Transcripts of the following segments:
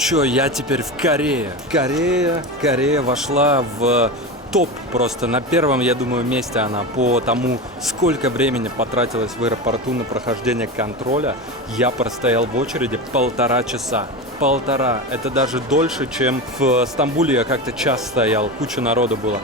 чё, я теперь в Корее. Корея вошла в топ просто. На первом, я думаю, месте она по тому, сколько времени потратилось в аэропорту на прохождение контроля. Я простоял в очереди 1,5 часа. 1,5. Это даже дольше, чем в Стамбуле я как-то час стоял. Куча народу было.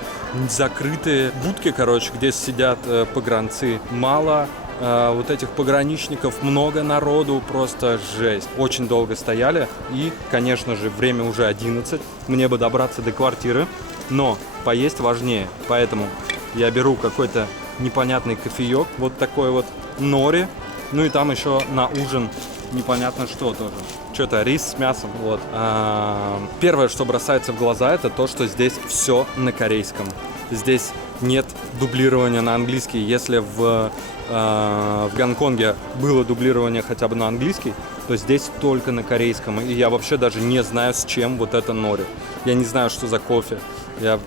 Закрытые будки, короче, где сидят погранцы. Мало вот этих пограничников, много народу, просто жесть. Очень долго стояли. И, конечно же, время уже 11. Мне бы добраться до квартиры. Но поесть важнее, поэтому я беру какой-то непонятный кофеек, вот такой вот нори, ну и там еще на ужин непонятно что тоже. Что-то рис с мясом, вот. Первое, что бросается в глаза, это то, что здесь все на корейском. Здесь нет дублирования на английский. Если в Гонконге было дублирование хотя бы на английский, то здесь только на корейском. И я вообще даже не знаю, с чем вот это нори. Я не знаю, что за кофе. Я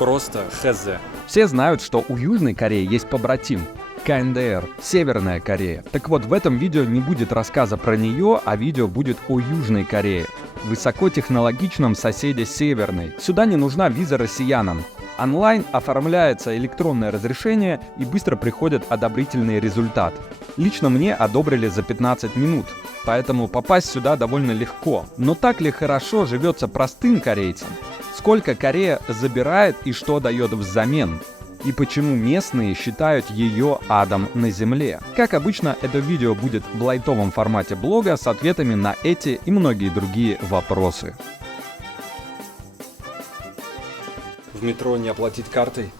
просто хз. Все знают, что у Южной Кореи есть побратим — КНДР, Северная Корея. Так вот, в этом видео не будет рассказа про нее, а видео будет о Южной Корее, высокотехнологичном соседе Северной. Сюда не нужна виза россиянам. Онлайн оформляется электронное разрешение и быстро приходит одобрительный результат. Лично мне одобрили за 15 минут, поэтому попасть сюда довольно легко. Но так ли хорошо живется простым корейцам? Сколько Корея забирает и что дает взамен? И почему местные считают ее адом на земле? Как обычно, это видео будет в лайтовом формате блога с ответами на эти и многие другие вопросы. В метро не оплатить картой.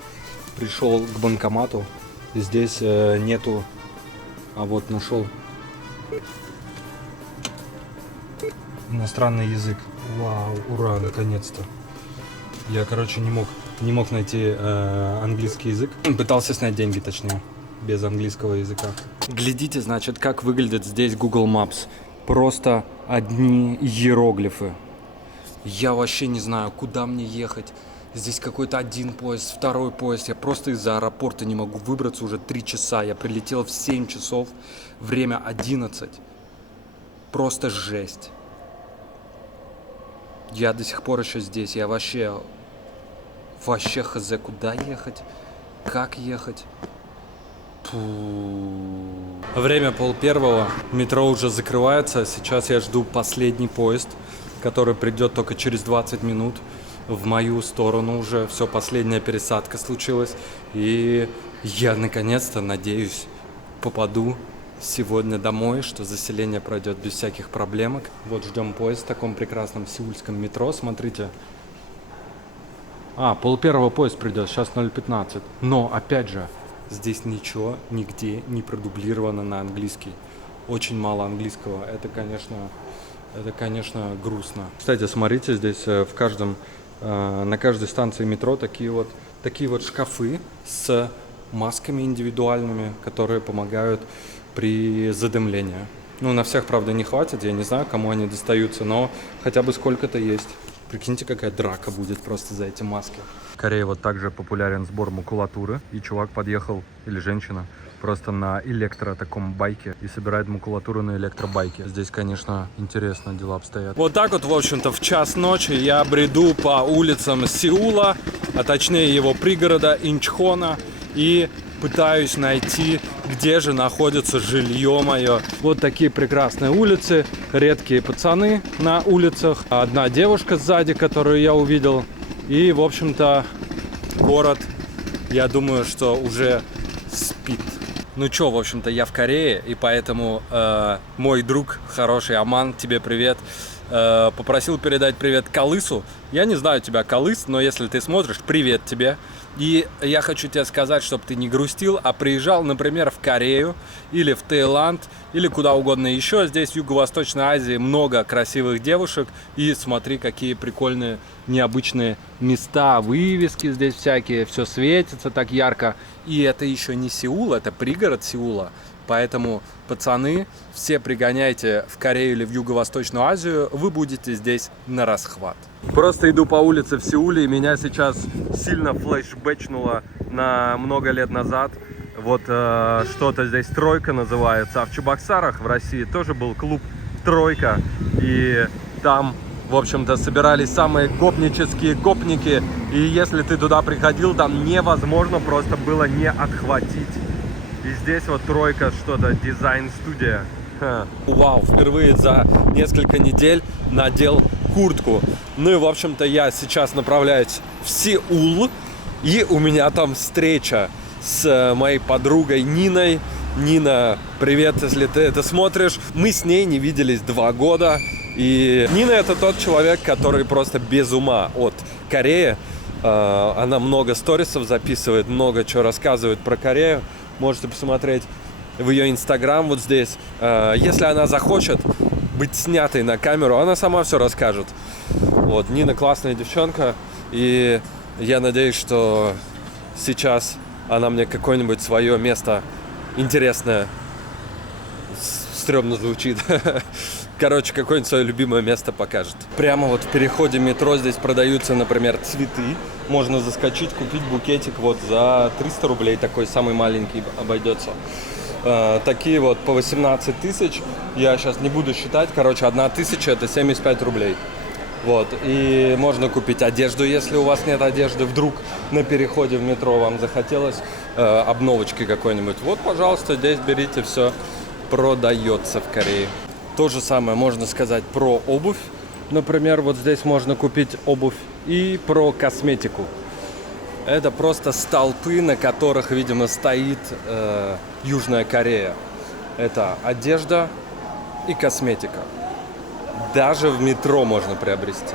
Пришел к банкомату. Здесь нету. А вот нашел. Иностранный язык. Вау, ура, наконец-то. Я, короче, не мог найти английский язык. Пытался снять деньги, точнее, без английского языка. Глядите, значит, как выглядит здесь Google Maps. Просто одни иероглифы. Я вообще не знаю, куда мне ехать. Здесь какой-то один поезд, второй поезд. Я просто из-за аэропорта не могу выбраться уже 3 часа. Я прилетел в 7 часов, время 11. Просто жесть. Я до сих пор еще здесь. Я вообще хз, куда ехать, как ехать. Время 12:30, метро уже закрывается. Сейчас я жду последний поезд, который придет только через 20 минут. В мою сторону уже все, последняя пересадка случилась. И я наконец-то, надеюсь, попаду сегодня домой, что заселение пройдет без всяких проблемок. Вот ждем поезд в таком прекрасном сеульском метро, смотрите. 12:30 поезд придет, сейчас 0:15. Но, опять же, здесь ничего, нигде не продублировано на английский. Очень мало английского. Это, конечно, грустно. Кстати, смотрите, здесь на каждой станции метро такие вот шкафы с масками индивидуальными, которые помогают при задымлении. Ну, на всех, правда, не хватит, я не знаю, кому они достаются, но хотя бы сколько-то есть. Прикиньте, какая драка будет просто за эти маски. В Корее вот также популярен сбор макулатуры, и чувак подъехал, или женщина, просто на таком байке и собирает макулатуру на электробайке. Здесь, конечно, интересно дела обстоят. Вот так вот, в общем-то, в час ночи я бреду по улицам Сеула, а точнее его пригорода Инчхона, и пытаюсь найти, где же находится жилье мое. Вот такие прекрасные улицы, редкие пацаны на улицах, одна девушка сзади, которую я увидел. И, в общем-то, город, я думаю, что уже спит. Ну чё, в общем-то, я в Корее, и поэтому мой друг хороший Аман, тебе привет, попросил передать привет Калысу. Я не знаю тебя, Калыс, но если ты смотришь, привет тебе. И я хочу тебе сказать, чтобы ты не грустил, а приезжал, например, в Корею или в Таиланд, или куда угодно еще. Здесь в Юго-Восточной Азии много красивых девушек. И смотри, какие прикольные, необычные места, вывески здесь всякие. Все светится так ярко. И это еще не Сеул, это пригород Сеула. Поэтому, пацаны, все пригоняйте в Корею или в Юго-Восточную Азию, вы будете здесь на расхват. Просто иду по улице в Сеуле, и меня сейчас сильно флешбэчнуло на много лет назад. Вот что-то здесь «Тройка» называется. А в Чебоксарах в России тоже был клуб «Тройка». И там В общем-то, собирались самые гопнические гопники. И если ты туда приходил, там невозможно просто было не отхватить. И здесь вот тройка что-то, дизайн-студия. Вау, впервые за несколько недель надел куртку. Ну и, в общем-то, я сейчас направляюсь в Сеул. И у меня там встреча с моей подругой Ниной. Нина, привет, если ты это смотришь. Мы с ней не виделись 2 года. И Нина — это тот человек, который просто без ума от Кореи. Она много сторисов записывает, много чего рассказывает про Корею. Можете посмотреть в ее инстаграм вот здесь. Если она захочет быть снятой на камеру, она сама все расскажет. Вот, Нина классная девчонка. И я надеюсь, что сейчас она мне какое-нибудь свое место интересное, стрёмно звучит. Короче, какое-нибудь свое любимое место покажет. Прямо вот в переходе метро здесь продаются, например, цветы. Можно заскочить, купить букетик вот за 300 рублей. Такой самый маленький обойдется. Такие вот по 18 тысяч. Я сейчас не буду считать. Короче, 1000 это 75 рублей. Вот. И можно купить одежду, если у вас нет одежды. Вдруг на переходе в метро вам захотелось обновочки какой-нибудь. Вот, пожалуйста, здесь берите, все продается в Корее. То же самое можно сказать про обувь. Например, вот здесь можно купить обувь. И про косметику. Это просто столпы, на которых, видимо, стоит Южная Корея. Это одежда и косметика. Даже в метро можно приобрести.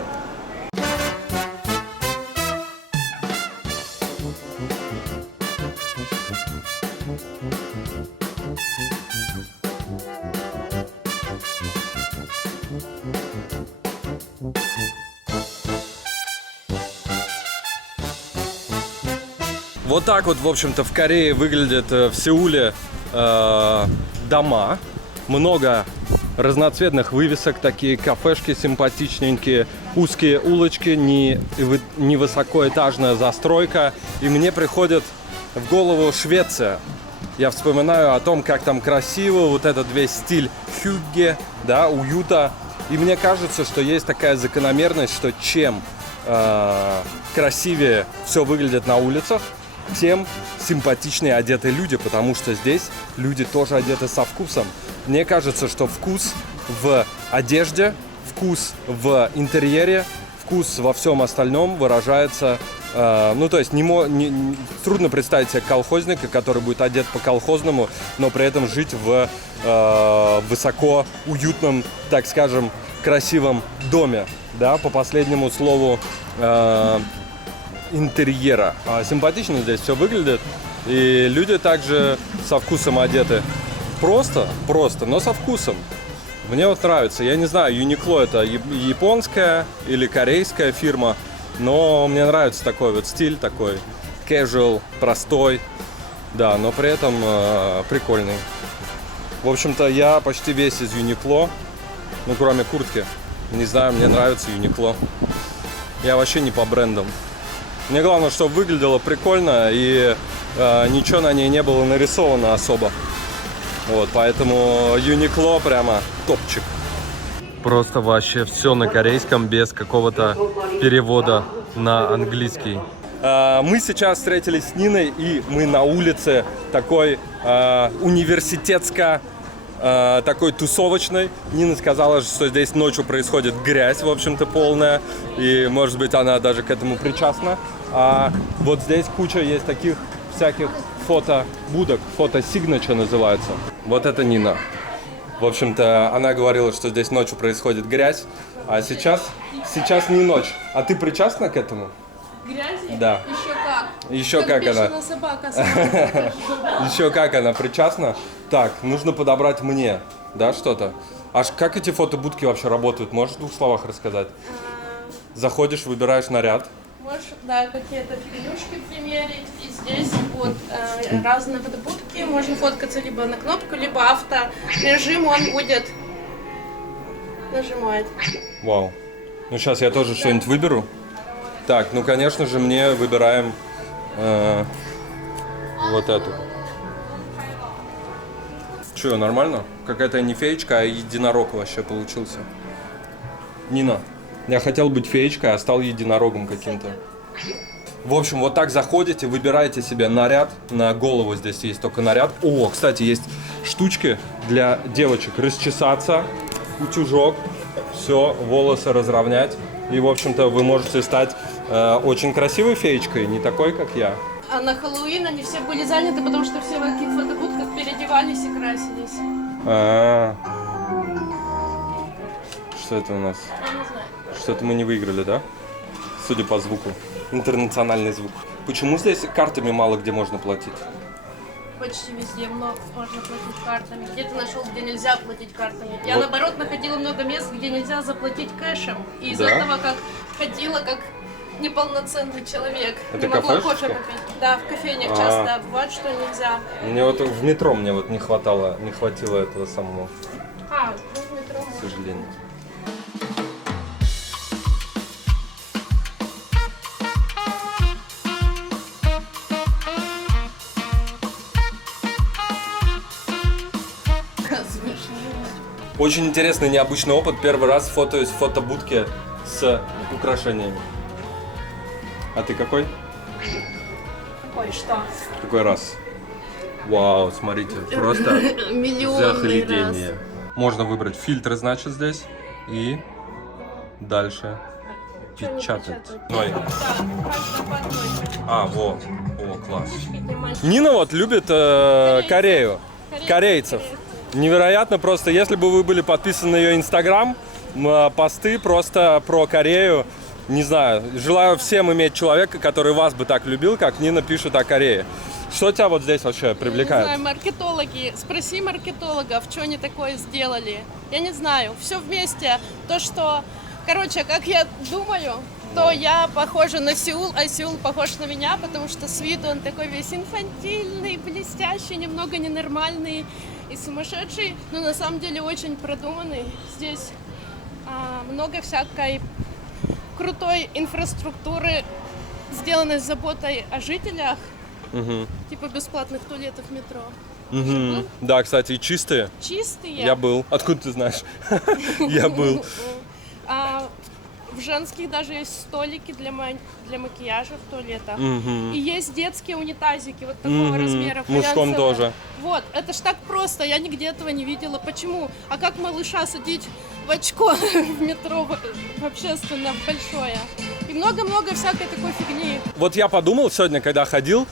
Вот так вот, в общем-то, в Корее выглядят в Сеуле дома. Много разноцветных вывесок, такие кафешки симпатичненькие, узкие улочки, не высокоэтажная застройка. И мне приходит в голову Швеция. Я вспоминаю о том, как там красиво, вот этот весь стиль хюгге, да, уюта. И мне кажется, что есть такая закономерность, что чем красивее все выглядит на улицах, тем симпатичнее одеты люди, потому что здесь люди тоже одеты со вкусом. Мне кажется, что вкус в одежде, вкус в интерьере, вкус во всем остальном выражается... то есть трудно представить себе колхозника, который будет одет по-колхозному, но при этом жить в высоко уютном, так скажем, красивом доме, да, по последнему слову интерьера. Симпатично здесь все выглядит, и люди также со вкусом одеты. Просто, но со вкусом. Мне вот нравится. Я не знаю, Uniqlo это японская или корейская фирма, но мне нравится такой вот стиль, такой casual, простой, да, но при этом прикольный. В общем-то, я почти весь из Uniqlo, ну, кроме куртки. Не знаю, мне нравится Uniqlo. Я вообще не по брендам. Мне главное, чтобы выглядело прикольно и ничего на ней не было нарисовано особо. Вот, поэтому Uniqlo прямо топчик. Просто вообще все на корейском без какого-то перевода на английский. Мы сейчас встретились с Ниной, и мы на улице такой университетской, такой тусовочной. Нина сказала, что здесь ночью происходит грязь, в общем-то, полная. И, может быть, она даже к этому причастна. А вот здесь куча есть таких всяких фото-будок, фото-сигнача называется. Вот это Нина. В общем-то, она говорила, что здесь ночью происходит грязь, а сейчас не ночь. А ты причастна к этому? Грязи? Да. Еще как она. Собака. Еще как она причастна? Так, нужно подобрать мне, да, что-то. Аж как эти фотобудки вообще работают? Можешь в 2 словах рассказать? Заходишь, выбираешь наряд. Можешь, да, какие-то фигнюшки примерить. И здесь вот разные фотобудки. Можно фоткаться либо на кнопку, либо авторежим, он будет нажимать. Вау. Ну, сейчас я тоже что-нибудь выберу. Так, ну, конечно же, мне выбираем вот эту. Че, нормально? Какая-то не феечка, а единорог вообще получился. Нина, Я хотел быть феечкой, а стал единорогом каким-то. В общем, вот так заходите, выбираете себе наряд. На голову здесь есть только наряд. О, кстати, есть штучки для девочек. Расчесаться, утюжок, все, волосы разровнять. И, в общем-то, вы можете стать очень красивой феечкой, не такой, как я. А на Хэллоуин они все были заняты, потому что все в каких фотобудках переодевались и красились. Что это у нас? Я не знаю. Что-то мы не выиграли, да? Судя по звуку. Интернациональный звук. Почему здесь картами мало где можно платить? Почти везде много можно платить картами. Где ты нашел, где нельзя платить картами? Я Вот. наоборот находила много мест, где нельзя заплатить кэшем. И из Да? этого как ходила как неполноценный человек. Это не могла кафешечка? кофе попить. Да, в кофейнях часто бывает, что нельзя. Мне вот в метро мне вот не хватило этого самого, А, ну в метро. к сожалению. Очень интересный, необычный опыт. Первый раз фотоюсь в фотобудке с украшениями. А ты какой? Ой, что? Какой раз? Вау, смотрите, просто Миллионный заглядение. Можно выбрать фильтры, значит, здесь. И дальше печатать. Ой. А, вот. О, класс. Нина вот любит Корею. Корейцев. Невероятно просто. Если бы вы были подписаны на ее инстаграм, посты просто про Корею. Не знаю, желаю всем иметь человека, который вас бы так любил, как Нина пишет о Корее. Что тебя вот здесь вообще привлекает? Не знаю, маркетологи. Спроси маркетологов, что они такое сделали. Я не знаю. Все вместе. То, что... Короче, как я думаю, то я похожа на Сеул, а Сеул похож на меня, потому что с виду он такой весь инфантильный, блестящий, немного ненормальный и сумасшедший, но на самом деле очень продуманный. Здесь много всякой крутой инфраструктуры, сделанной с заботой о жителях, типа бесплатных туалетов в метро. Да, кстати, и чистые. Чистые. Я был. Откуда ты знаешь? Я был. В женских даже есть столики для макияжа в туалетах. И есть детские унитазики вот такого размера. В мужском фаянсовые. тоже. Вот, это ж так просто, я нигде этого не видела. Почему? А как малыша садить в очко в метро в общественном большое? И много-много всякой такой фигни. Вот я подумал сегодня, когда ходил,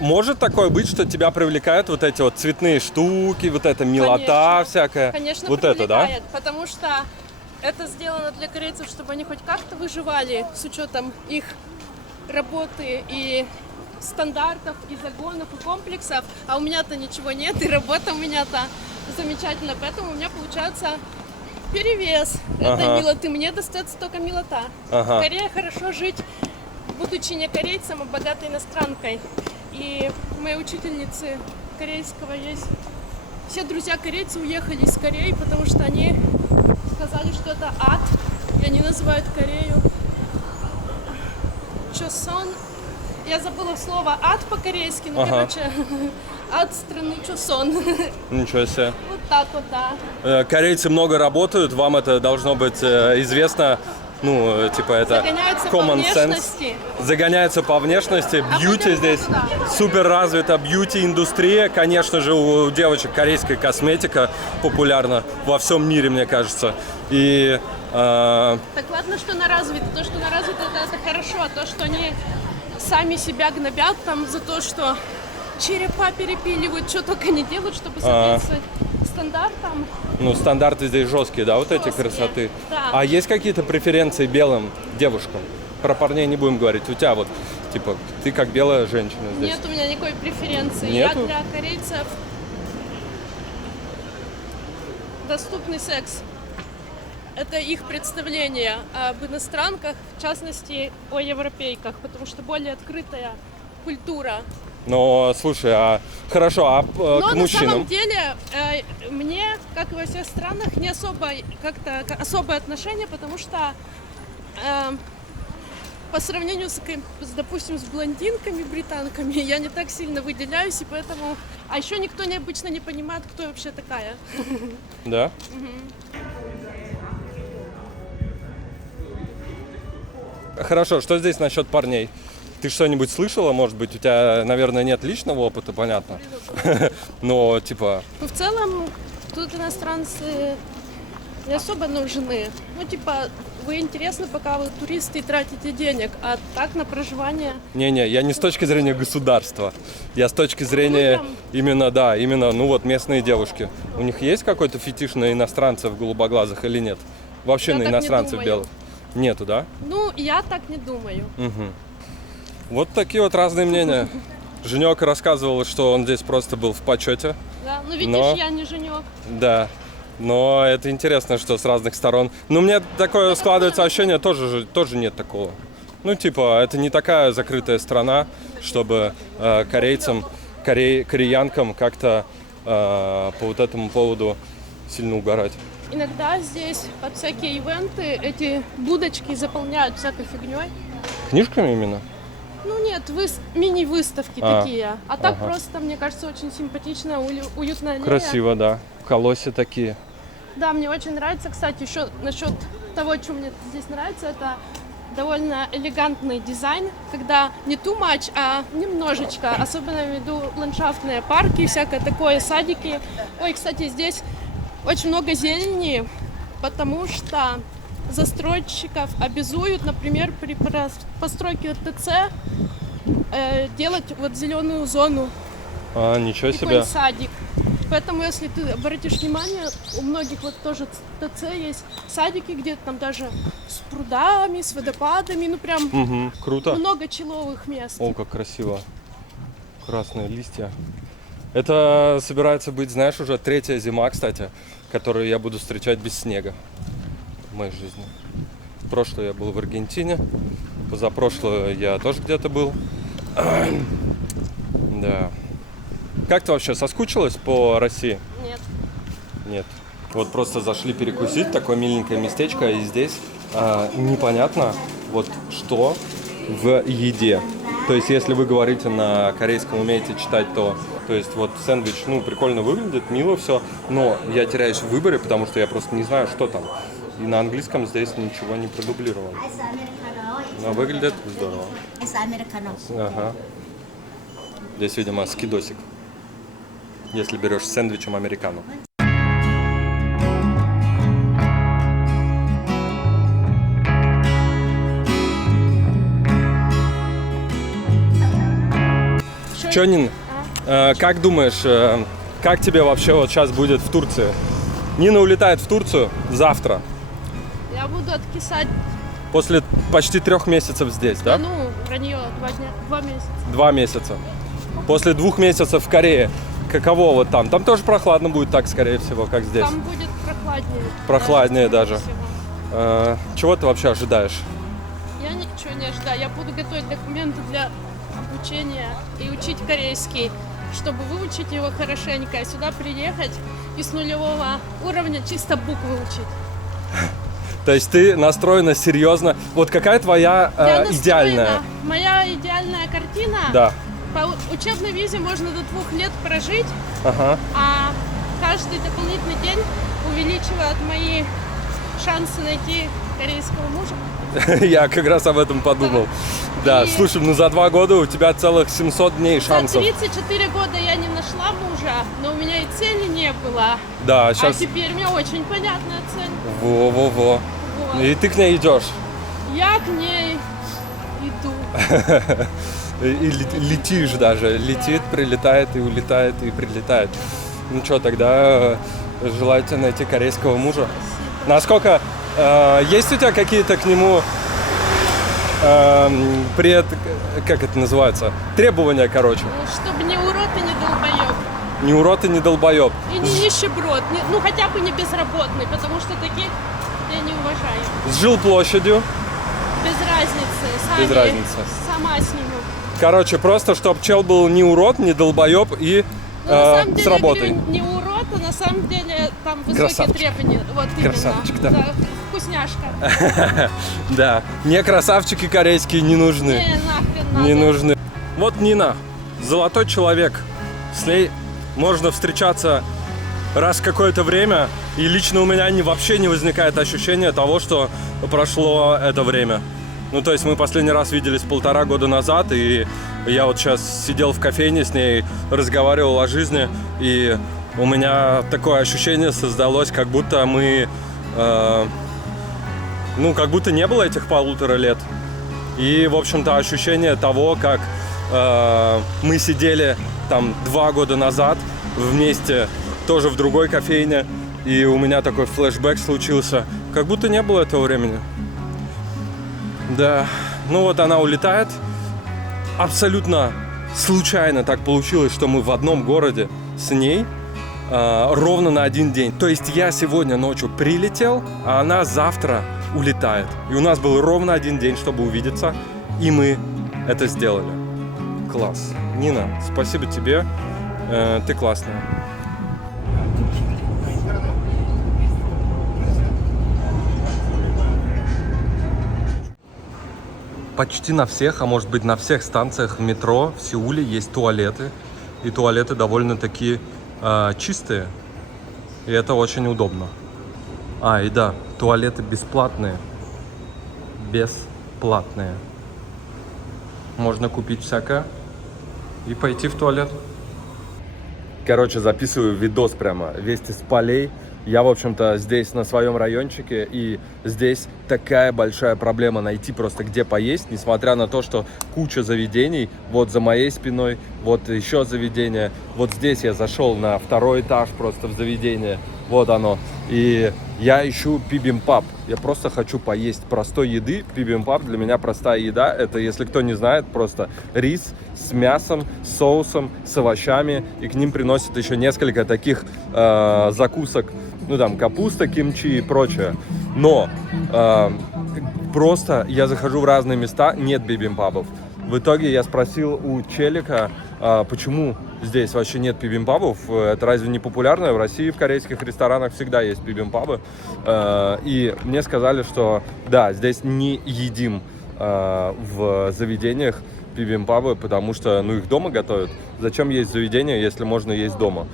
может такое быть, что тебя привлекают вот эти вот цветные штуки, вот эта милота всякая. Конечно, вот это, да? привлекает, потому что это сделано для корейцев, чтобы они хоть как-то выживали с учетом их работы и стандартов, и загонов, и комплексов. А у меня-то ничего нет, и работа у меня-то замечательная. Поэтому у меня получается перевес этой милоты. Мне достается только милота. В Корее хорошо жить, будучи не корейцем, а богатой иностранкой. И у моей учительницы корейского есть... Все друзья корейцы уехали из Кореи, потому что они сказали, что это ад, и они называют Корею Чосон. Я забыла слово ад по-корейски, но, короче, ад страны Чосон. Ничего себе. Вот так вот, да. Корейцы много работают, вам это должно быть известно. Ну, типа это Загоняются common по sense. внешности. Загоняются по внешности. Бьюти пойдем здесь туда. супер развита. Бьюти-индустрия. Конечно же, у девочек корейская косметика популярна во всем мире, мне кажется. И Так ладно, что она развита. То, что она развита, это хорошо. А то, что они сами себя гнобят там за то, что черепа перепиливают, что только не делают, чтобы соответствовать стандартам. ну, стандарты здесь жесткие, да, вот эти Жесткие, красоты. да. А есть какие-то преференции белым девушкам? Про парней не будем говорить. У тебя вот, типа, ты как белая женщина здесь. Нет у меня никакой преференции. Нету? Я для корейцев доступный секс. Это их представление об иностранках, в частности, о европейках, потому что более открытая культура. Но, слушай, хорошо, Но к на мужчинам? самом деле мне, как и во всех странах, не особо как-то особое отношение, потому что по сравнению допустим, с блондинками, британками, я не так сильно выделяюсь, и поэтому... А еще никто обычно не понимает, кто я вообще такая. Да? Хорошо, что здесь насчет парней? Ты что-нибудь слышала, может быть? У тебя, наверное, нет личного опыта, понятно. Но, типа... Ну, в целом, тут иностранцы не особо нужны. Ну, типа, вы интересны, пока вы туристы и тратите денег, а так на проживание... Не-не, я не с точки зрения государства. Я с точки зрения именно, да, именно, ну вот, местные девушки. У них есть какой-то фетиш на иностранцев голубоглазых или нет? Вообще Я на так не иностранцев думаю. белых? Нету, да? Ну, я так не думаю. Вот такие вот разные мнения. Женек рассказывал, что он здесь просто был в почете. Да? Ну, видишь, Но- я не женек. Да. Но это интересно, что с разных сторон. Но мне такое складывается ощущение, тоже нет такого. Ну, типа, это не такая закрытая страна, чтобы корейцам, кореянкам как-то по вот этому поводу сильно угорать. Иногда здесь под всякие ивенты эти будочки заполняют всякой фигней. Книжками именно? Ну нет, мини-выставки А, такие. А так ага. просто, мне кажется, очень симпатичная, уютная аллея. Красиво, да. Колосья такие. Да, мне очень нравится, кстати, еще насчет того, что мне здесь нравится, это довольно элегантный дизайн, когда не too much, а немножечко. Особенно я веду ландшафтные парки, всякое такое, садики. Ой, кстати, здесь очень много зелени, потому что застройщиков обязуют, например, при постройке ТЦ делать вот зеленую зону, Ничего себе. какой-нибудь садик. Поэтому, если ты обратишь внимание, у многих вот тоже ТЦ есть садики, где там даже с прудами, с водопадами, ну прям Угу, круто. много человых мест. О, как красиво. Красные листья. Это собирается быть, знаешь, уже третья зима, кстати, которую я буду встречать без снега в моей жизни. Прошлое я был в Аргентине, позапрошлое я тоже где-то был. Да. Как ты вообще, соскучилась по России? Нет. Нет. Вот просто зашли перекусить, такое миленькое местечко, и здесь непонятно, вот что в еде. То есть, если вы говорите на корейском, умеете читать, то есть вот сэндвич, ну, прикольно выглядит, мило все, но я теряюсь в выборе, потому что я просто не знаю, что там. И на английском здесь ничего не продублировано. Но выглядит здорово. Ага. Здесь, видимо, скидосик, если берешь с сэндвичем американо. Чё, Нин, как думаешь, как тебе вообще вот сейчас будет в Турции? Нина улетает в Турцию завтра, Я буду откисать, после почти 3 месяцев здесь, да? ну, вранье, 2 месяца. 2 месяца. После 2 месяцев в Корее, каково вот там? Там тоже прохладно будет так, скорее всего, как здесь. Там будет прохладнее. Прохладнее скорее даже. всего. Чего ты вообще ожидаешь? Я ничего не ожидаю. Я буду готовить документы для обучения и учить корейский, чтобы выучить его хорошенько, и сюда приехать и с нулевого уровня чисто буквы учить. То есть ты настроена серьезно. Вот какая твоя Я настроена. идеальная? Моя идеальная картина. Да. По учебной визе можно до 2 лет прожить, Ага. а каждый дополнительный день увеличивает мои шансы найти корейского мужа. Я как раз об этом подумал. Да, И- слушай, ну за 2 года у тебя целых 700 дней За шансов. 34 года я не нашла мужа, но у меня и цели не было. Да, А сейчас. теперь мне очень понятная цель. Во-во-во. Вот. И ты к ней идешь. Я к ней иду. И летишь даже. Летит, прилетает и улетает и прилетает. Ну что, тогда желаю тебе найти корейского мужа. Насколько есть у тебя какие-то к нему как это называется? Требования, короче. Ну, чтобы не урод и не долбоеб. Не урод и не долбоеб. И не нищеброд. Ну, хотя бы не безработный, потому что таких я не уважаю. С жилплощадью. Без разницы. Сами, Без разницы. Сама сниму. Короче, просто, чтобы чел был не урод, не долбоеб и Ну, на самом с деле, работой. я говорю, не урод, а на самом деле там высокие Красавчик. требования. Вот именно. Красавчик, да. Вкусняшка. Да, мне красавчики корейские не нужны. Не, нахрен надо. Не нужны. Вот Нина, золотой человек. С ней можно встречаться раз в какое-то время. И лично у меня вообще не возникает ощущения того, что прошло это время. Ну, то есть мы последний раз виделись 1,5 года назад, и я вот сейчас сидел в кофейне с ней, разговаривал о жизни, и у меня такое ощущение создалось, как будто мы, как будто не было этих 1,5 лет. И, в общем-то, ощущение того, как мы сидели там 2 года назад вместе, тоже в другой кофейне, и у меня такой флешбэк случился, как будто не было этого времени. Да, ну вот она улетает. Абсолютно случайно так получилось, что мы в одном городе с ней ровно на 1 день. То есть я сегодня ночью прилетел, а она завтра улетает. И у нас был ровно 1 день, чтобы увидеться, и мы это сделали. Класс. Нина, спасибо тебе. Ты классная. Почти на всех, а может быть на всех станциях метро в Сеуле есть туалеты. И туалеты довольно-таки чистые. И это очень удобно. И да, туалеты бесплатные. Бесплатные. Можно купить всякое и пойти в туалет. Короче, записываю видос прямо весь из полей. Я, в общем-то, здесь на своем райончике, и здесь такая большая проблема найти просто где поесть, несмотря на то, что куча заведений, вот за моей спиной, вот еще заведение, вот здесь я зашел на 2-й этаж просто в заведение, вот оно, и я ищу бибимпап, я просто хочу поесть простой еды. Бибимпап для меня простая еда, это, если кто не знает, просто рис с мясом, с соусом, с овощами, и к ним приносят еще несколько таких закусок, ну там капуста, кимчи и прочее. Но просто я захожу в разные места, нет бибимпабов. В итоге я спросил у челика, почему здесь вообще нет бибимпабов. Это разве не популярно? В России в корейских ресторанах всегда есть бибимпабы. И мне сказали, что да, здесь не едим в заведениях бибимпабы, потому что их дома готовят. Зачем есть заведение, если можно есть дома?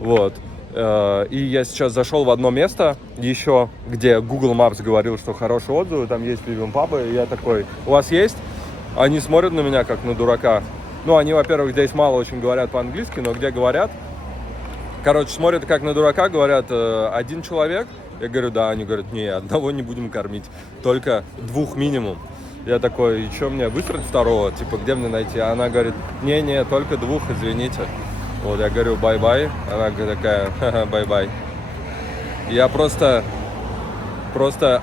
Вот. И я сейчас зашел в одно место еще, где Google Maps говорил, что хорошие отзывы, там есть бибимпабы. И я такой, у вас есть? Они смотрят на меня как на дурака. Ну, они, во-первых, здесь мало очень говорят по-английски, но где говорят, короче, смотрят как на дурака, говорят, 1 человек. Я говорю, да, они говорят, не, одного не будем кормить, только 2 минимум. Я такой, и что мне, высрать 2-го, типа, где мне найти? А она говорит, не, только 2, извините. Вот, я говорю, бай-бай, она такая, ха-ха, бай-бай. Я просто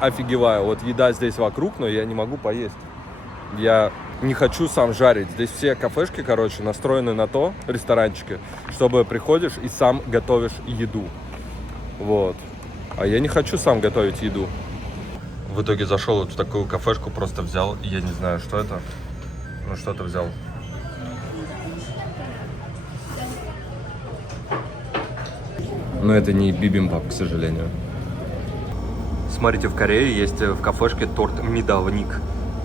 офигеваю, вот еда здесь вокруг, но я не могу поесть. Я не хочу сам жарить. Здесь все кафешки, короче, настроены на то, ресторанчики, чтобы приходишь и сам готовишь еду. Вот. А я не хочу сам готовить еду. В итоге зашел вот в такую кафешку, просто взял, я не знаю, что это. Ну, что-то взял. Но это не бибимпап, к сожалению. Смотрите, в Корее есть в кафешке торт медовник.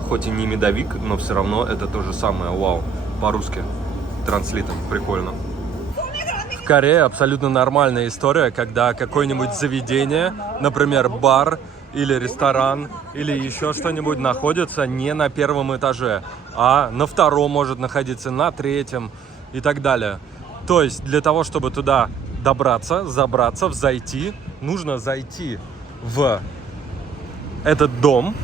Хоть и не медовик, но все равно это то же самое. Вау, по-русски. Транслитом, прикольно. В Корее абсолютно нормальная история, когда какое-нибудь заведение, например, бар или ресторан, или еще что-нибудь находится не на 1-м этаже, а на 2-м может находиться, на 3-м и так далее. То есть для того, чтобы туда добраться, забраться, взойти, нужно зайти в этот дом,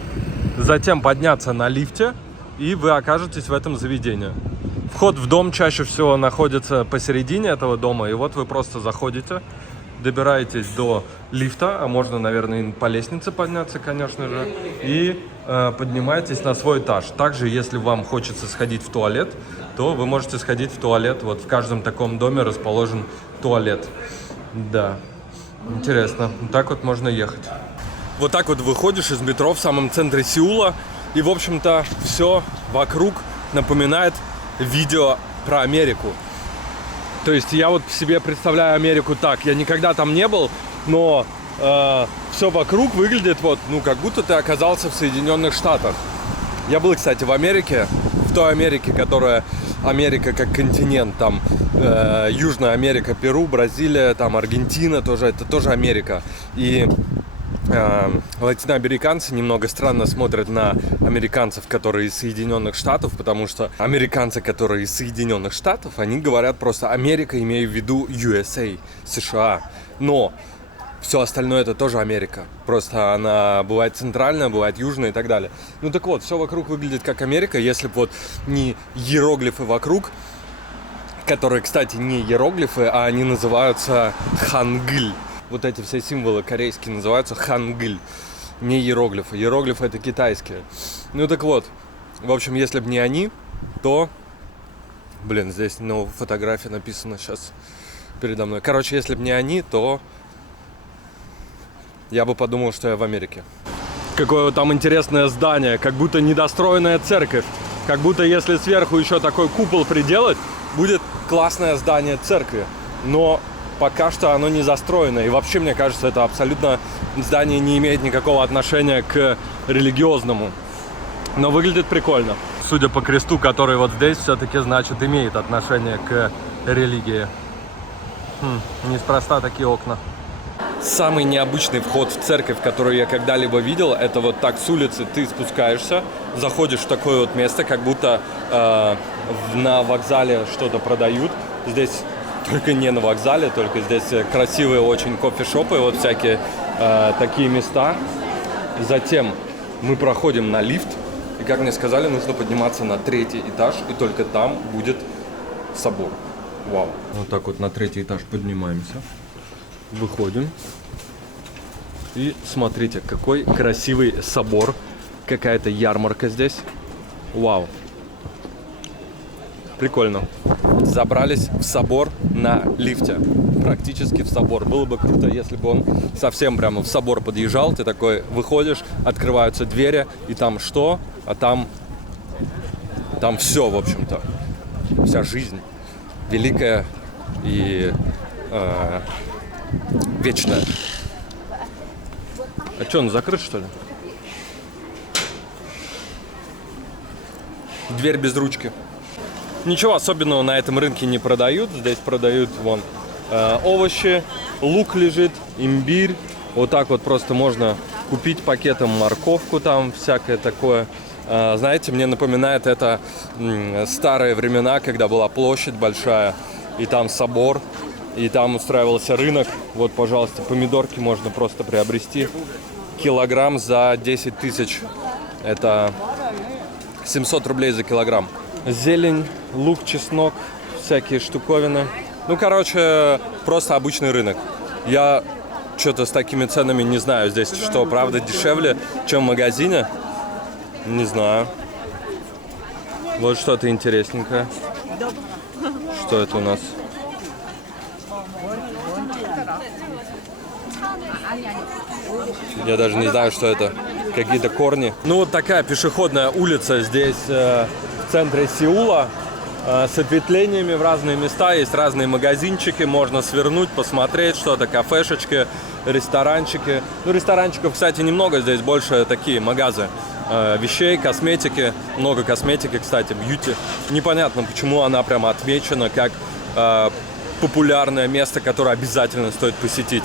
затем подняться на лифте, и вы окажетесь в этом заведении. Вход в дом чаще всего находится посередине этого дома, и вот вы просто заходите, добираетесь до лифта, а можно, наверное, и по лестнице подняться, конечно же, и поднимаетесь на свой этаж. Также, если вам хочется сходить в туалет, то вы можете сходить в туалет. Вот в каждом таком доме расположен туалет. Да, интересно. Вот так вот можно ехать. Вот так вот выходишь из метро в самом центре Сеула, и, в общем-то, все вокруг напоминает видео про Америку. То есть я вот себе представляю Америку так. Я никогда там не был, но все вокруг выглядит вот, как будто ты оказался в Соединенных Штатах. Я был, кстати, в Америке, в той Америке, которая Америка как континент, там Южная Америка, Перу, Бразилия, там Аргентина тоже, это тоже Америка. И латиноамериканцы немного странно смотрят на американцев, которые из Соединенных Штатов, потому что американцы, которые из Соединенных Штатов, они говорят просто Америка, имея в виду USA, США. Но все остальное это тоже Америка. Просто она бывает центральная, бывает южная и так далее. Ну так вот, все вокруг выглядит как Америка, если бы вот не иероглифы вокруг, которые, кстати, не иероглифы, а они называются хангыль. Вот эти все символы корейские называются хангыль, не иероглифы. Иероглифы это китайские. Ну так вот, в общем, если бы не они, то... Блин, здесь фотография написана сейчас передо мной. Короче, если бы не они, то я бы подумал, что я в Америке. Какое там интересное здание, как будто недостроенная церковь. Как будто если сверху еще такой купол приделать, будет классное здание церкви. Но пока что оно не застроено. И вообще, мне кажется, это абсолютно здание не имеет никакого отношения к религиозному. Но выглядит прикольно. Судя по кресту, который вот здесь, все-таки, значит, имеет отношение к религии. Неспроста такие окна. Самый необычный вход в церковь, который я когда-либо видел, это вот так с улицы ты спускаешься, заходишь в такое вот место, как будто на вокзале что-то продают. Здесь только не на вокзале, только здесь красивые очень кофешопы, вот всякие такие места. Затем мы проходим на лифт, и, как мне сказали, нужно подниматься на 3-й этаж, и только там будет собор. Вау. Вот так вот на 3-й этаж поднимаемся, выходим. И смотрите, какой красивый собор, какая-то ярмарка здесь. Вау. Прикольно. Забрались в собор на лифте. Практически в собор. Было бы круто, если бы он совсем прямо в собор подъезжал. Ты такой выходишь, открываются двери, и там что? А там все, в общем-то. Вся жизнь. Великая и вечная. А что, он закрыт, что ли? Дверь без ручки. Ничего особенного на этом рынке не продают. Здесь продают вон овощи, лук лежит, имбирь. Вот так вот просто можно купить пакетом морковку там, всякое такое. Знаете, мне напоминает это старые времена, когда была площадь большая, и там собор, и там устраивался рынок. Вот, пожалуйста, помидорки можно просто приобрести. Килограмм за 10 тысяч. Это 700 рублей за килограмм. Зелень, лук, чеснок, всякие штуковины. Ну, короче, просто обычный рынок. Я что-то с такими ценами не знаю. Здесь что, правда, дешевле, чем в магазине? Не знаю. Вот что-то интересненькое. Что это у нас? Я даже не знаю, что это. Какие-то корни. Ну, вот такая пешеходная улица здесь в центре Сеула. С ответвлениями в разные места. Есть разные магазинчики. Можно свернуть, посмотреть что-то. Кафешечки, ресторанчики. Ну, ресторанчиков, кстати, немного. Здесь больше такие магазы вещей, косметики. Много косметики, кстати, бьюти. Непонятно, почему она прямо отмечена как популярное место, которое обязательно стоит посетить.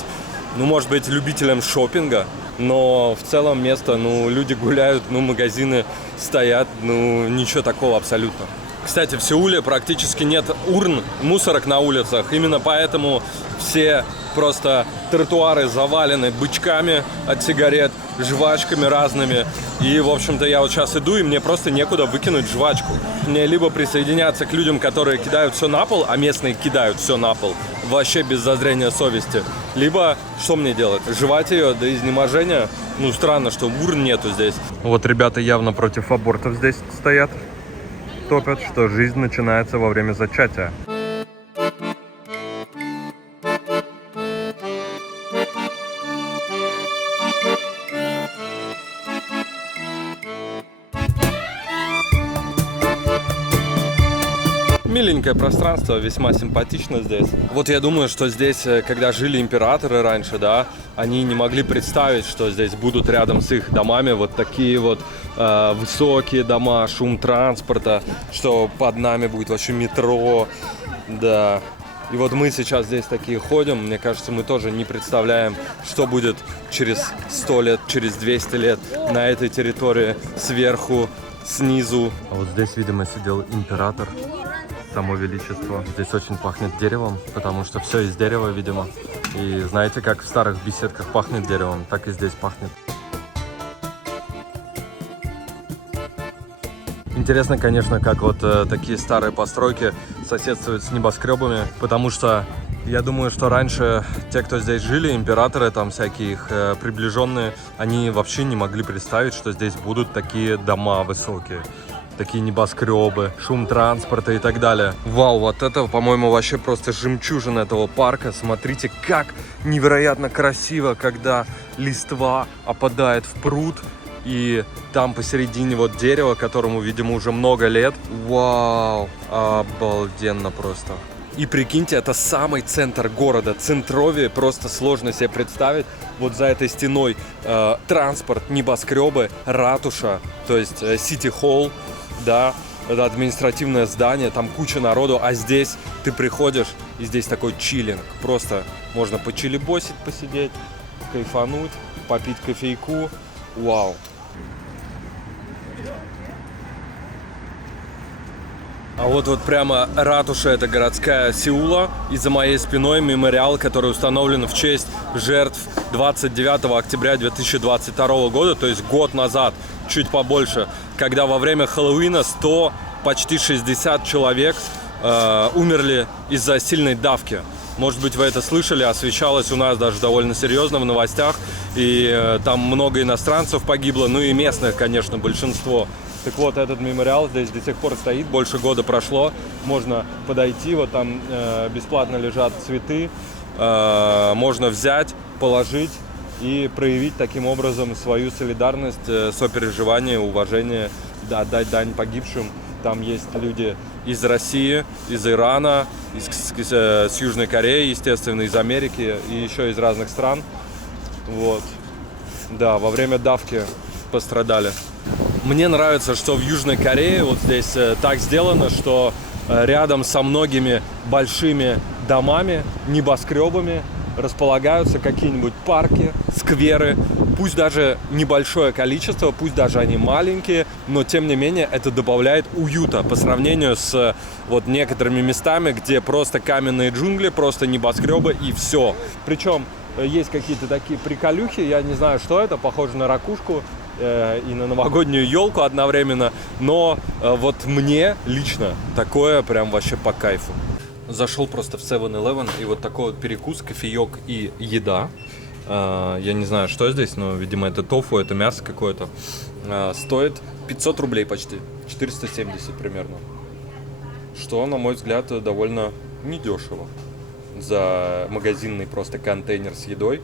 Ну, может быть, любителям шопинга, но в целом место, ну, люди гуляют, ну, магазины стоят, ну, ничего такого абсолютно. Кстати, в Сеуле практически нет урн, мусорок на улицах, именно поэтому все просто тротуары завалены бычками от сигарет, жвачками разными. И, в общем-то, я вот сейчас иду, и мне просто некуда выкинуть жвачку. Мне либо присоединяться к людям, которые кидают все на пол, а местные кидают все на пол, вообще без зазрения совести. Либо, что мне делать? Жевать ее до изнеможения? Ну, странно, что урн нету здесь. Вот ребята явно против абортов здесь стоят. Топят, что жизнь начинается во время зачатия. Миленькое пространство, весьма симпатично здесь. Вот я думаю, что здесь, когда жили императоры раньше, да, они не могли представить, что здесь будут рядом с их домами вот такие вот высокие дома, шум транспорта, что под нами будет вообще метро, да. И вот мы сейчас здесь такие ходим, мне кажется, мы тоже не представляем, что будет через 100 лет, через 200 лет на этой территории, сверху, снизу. А вот здесь, видимо, сидел император, само величество. Здесь очень пахнет деревом, потому что все из дерева, видимо. И знаете, как в старых беседках пахнет деревом, так и здесь пахнет. Интересно, конечно, как вот такие старые постройки соседствуют с небоскребами, потому что я думаю, что раньше те, кто здесь жили, императоры, там всякие их приближенные, они вообще не могли представить, что здесь будут такие дома высокие, такие небоскребы, шум транспорта и так далее. Вау, вот это, по-моему, вообще просто жемчужина этого парка. Смотрите, как невероятно красиво, когда листва опадает в пруд. И там посередине вот дерево, которому, видимо, уже много лет. Вау, обалденно просто. И прикиньте, это самый центр города, центровье, просто сложно себе представить. Вот за этой стеной транспорт, небоскребы, ратуша, то есть сити-холл, да, это административное здание, там куча народу, а здесь ты приходишь, и здесь такой чиллинг. Просто можно почилибосить, посидеть, кайфануть, попить кофейку. Вау. А вот прямо ратуша, это городская Сеула, и за моей спиной мемориал, который установлен в честь жертв 29 октября 2022 года, то есть год назад, чуть побольше, когда во время Хэллоуина 100, почти 60 человек умерли из-за сильной давки. Может быть, вы это слышали, освещалось у нас даже довольно серьезно в новостях, и там много иностранцев погибло, ну и местных, конечно, большинство. Так вот, этот мемориал здесь до сих пор стоит, больше года прошло, можно подойти, вот там бесплатно лежат цветы, можно взять, положить и проявить таким образом свою солидарность, сопереживание, уважение, отдать дань погибшим. Там есть люди из России, из Ирана, с Южной Кореи, естественно, из Америки и еще из разных стран. Вот. Да, во время давки пострадали. Мне нравится, что в Южной Корее вот здесь так сделано, что рядом со многими большими домами, небоскребами располагаются какие-нибудь парки, скверы. Пусть даже небольшое количество, пусть даже они маленькие, но тем не менее это добавляет уюта по сравнению с вот некоторыми местами, где просто каменные джунгли, просто небоскребы и все. Причем есть какие-то такие приколюхи, я не знаю, что это, похоже на ракушку и на новогоднюю елку одновременно, но вот мне лично такое прям вообще по кайфу. Зашел просто в 7-Eleven, и вот такой вот перекус, кофеек и еда. Я не знаю, что здесь, но, видимо, это тофу, это мясо какое-то. Стоит 500 рублей почти, 470 примерно. Что, на мой взгляд, довольно недешево за магазинный просто контейнер с едой.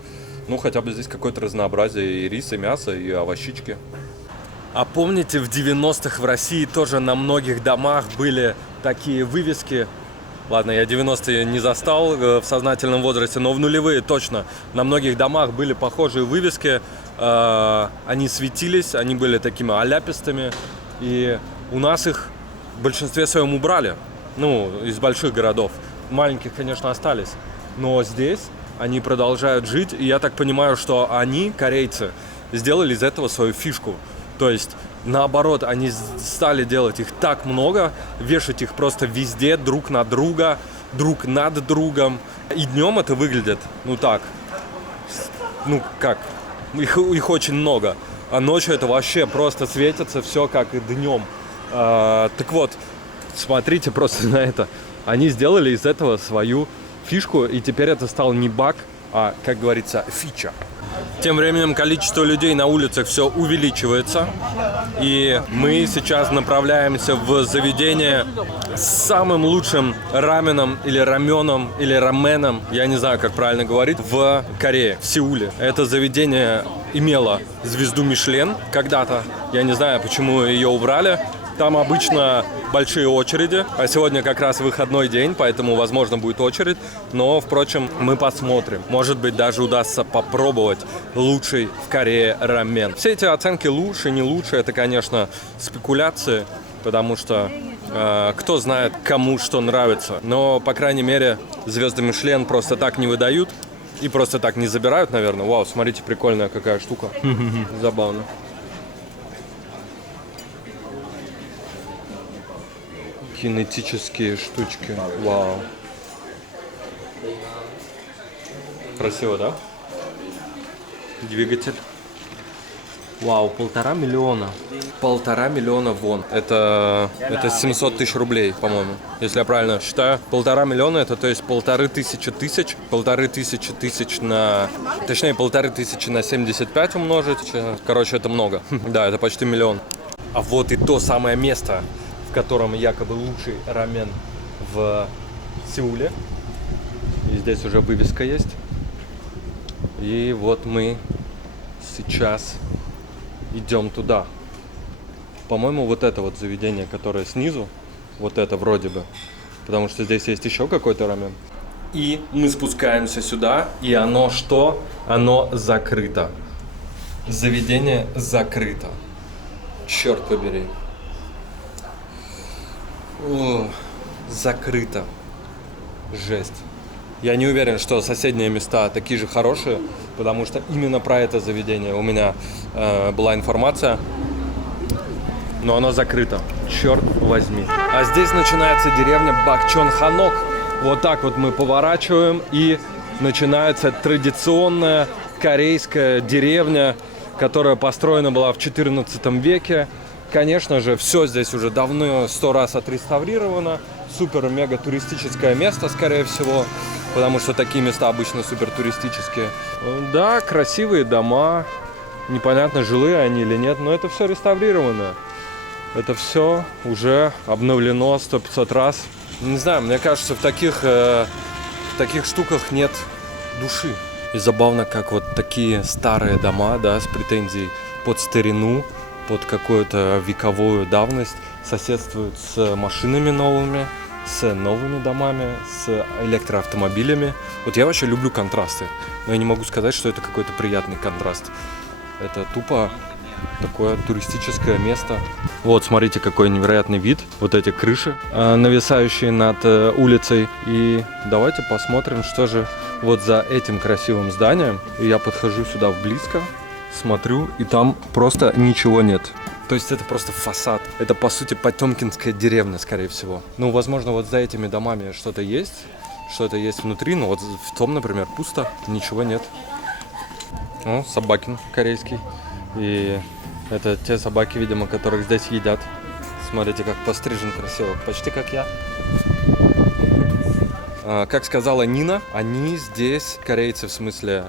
Ну, хотя бы здесь какое-то разнообразие, и рис, и мясо, и овощички. А помните, в 90-х в России тоже на многих домах были такие вывески? Ладно, я 90-е не застал в сознательном возрасте, но в нулевые точно. На многих домах были похожие вывески. Они светились, они были такими аляпистыми. И у нас их в большинстве своем убрали. Ну, из больших городов. Маленьких, конечно, остались. Но здесь они продолжают жить. И я так понимаю, что они, корейцы, сделали из этого свою фишку. То есть, наоборот, они стали делать их так много, вешать их просто везде, друг на друга, друг над другом. И днем это выглядит, ну так, ну как, их очень много. А ночью это вообще просто светится все как и днем. Так вот, смотрите просто на это. Они сделали из этого свою фишку, и теперь это стал не баг, а, как говорится, фича. Тем временем количество людей на улицах все увеличивается, и мы сейчас направляемся в заведение с самым лучшим раменом или раменом или раменом, я не знаю, как правильно говорить, в Корее, в Сеуле. Это заведение имело звезду Мишлен когда-то, я не знаю, почему ее убрали. Там обычно большие очереди, а сегодня как раз выходной день, поэтому, возможно, будет очередь. Но, впрочем, мы посмотрим. Может быть, даже удастся попробовать лучший в Корее рамен. Все эти оценки лучше, не лучше, это, конечно, спекуляции. потому что кто знает, кому что нравится. Но, по крайней мере, звезды Мишлен просто так не выдают и просто так не забирают, наверное. Вау, смотрите, прикольная какая штука. Забавно. Кинетические штучки. Вау. Красиво, да? Двигатель. Вау, 1,5 миллиона. 1,5 миллиона вон. Это 700 тысяч рублей, по-моему. Если я правильно считаю. 1,5 миллиона, это то есть 1500 тысяч на... Точнее, 1500 на 75 умножить. Короче, это много. Да, это почти миллион. А вот и то самое место, в котором якобы лучший рамен в Сеуле. И здесь уже вывеска есть. И вот мы сейчас идем туда. По-моему, вот это вот заведение, которое снизу, вот это вроде бы. Потому что здесь есть еще какой-то рамен. И мы спускаемся сюда, и оно что? Оно закрыто. Заведение закрыто. Черт побери. О, закрыто. Жесть. Я не уверен, что соседние места такие же хорошие, потому что именно про это заведение у меня была информация, но оно закрыто. Черт возьми. А здесь начинается деревня Бакчон-Ханок. Вот так вот мы поворачиваем, и начинается традиционная корейская деревня, которая построена была в 14 веке. Конечно же, все здесь уже давно 100 раз отреставрировано. Супер-мега туристическое место, скорее всего, потому что такие места обычно супер туристические. Да, красивые дома, непонятно, жилые они или нет, но это все реставрировано. Это все уже обновлено 100-500 раз. Не знаю, мне кажется, в таких штуках нет души. И забавно, как вот такие старые дома, да, с претензией под старину, под какую-то вековую давность соседствуют с машинами новыми, с новыми домами, с электроавтомобилями. Вот я вообще люблю контрасты, но я не могу сказать, что это какой-то приятный контраст. Это тупо такое туристическое место. Вот, смотрите, какой невероятный вид. Вот эти крыши, нависающие над улицей. И давайте посмотрим, что же вот за этим красивым зданием. И я подхожу сюда близко, смотрю, и там просто ничего нет. То есть это просто фасад. Это, по сути, потемкинская деревня, скорее всего. Ну, возможно, вот за этими домами что-то есть внутри, но вот в том, например, пусто, ничего нет. О, собакин корейский. И это те собаки, видимо, которых здесь едят. Смотрите, как пострижен красиво, почти как я. Как сказала Нина, они здесь, корейцы в смысле,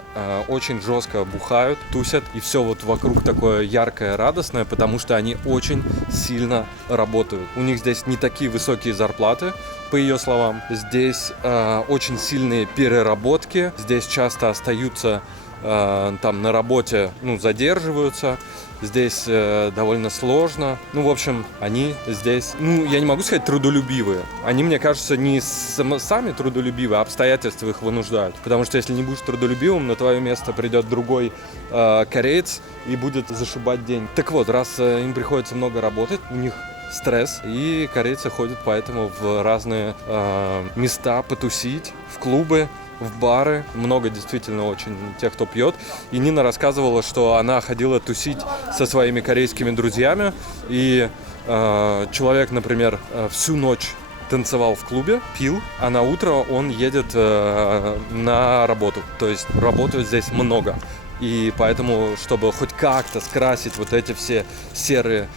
очень жестко бухают, тусят, и все вот вокруг такое яркое, радостное, потому что они очень сильно работают. У них здесь не такие высокие зарплаты, по ее словам. Здесь очень сильные переработки, здесь часто остаются там на работе, задерживаются. Здесь довольно сложно. В общем, они здесь, я не могу сказать трудолюбивые. Они, мне кажется, не сами трудолюбивые, а обстоятельства их вынуждают. Потому что если не будешь трудолюбивым, на твое место придет другой кореец и будет зашибать день. Так вот, раз им приходится много работать, у них стресс, и корейцы ходят поэтому в разные места потусить, в клубы, в бары, много действительно очень тех, кто пьет. И Нина рассказывала, что она ходила тусить со своими корейскими друзьями, и человек, например, всю ночь танцевал в клубе, пил, а на утро он едет на работу. То есть работают здесь много. И поэтому, чтобы хоть как-то скрасить вот эти все серые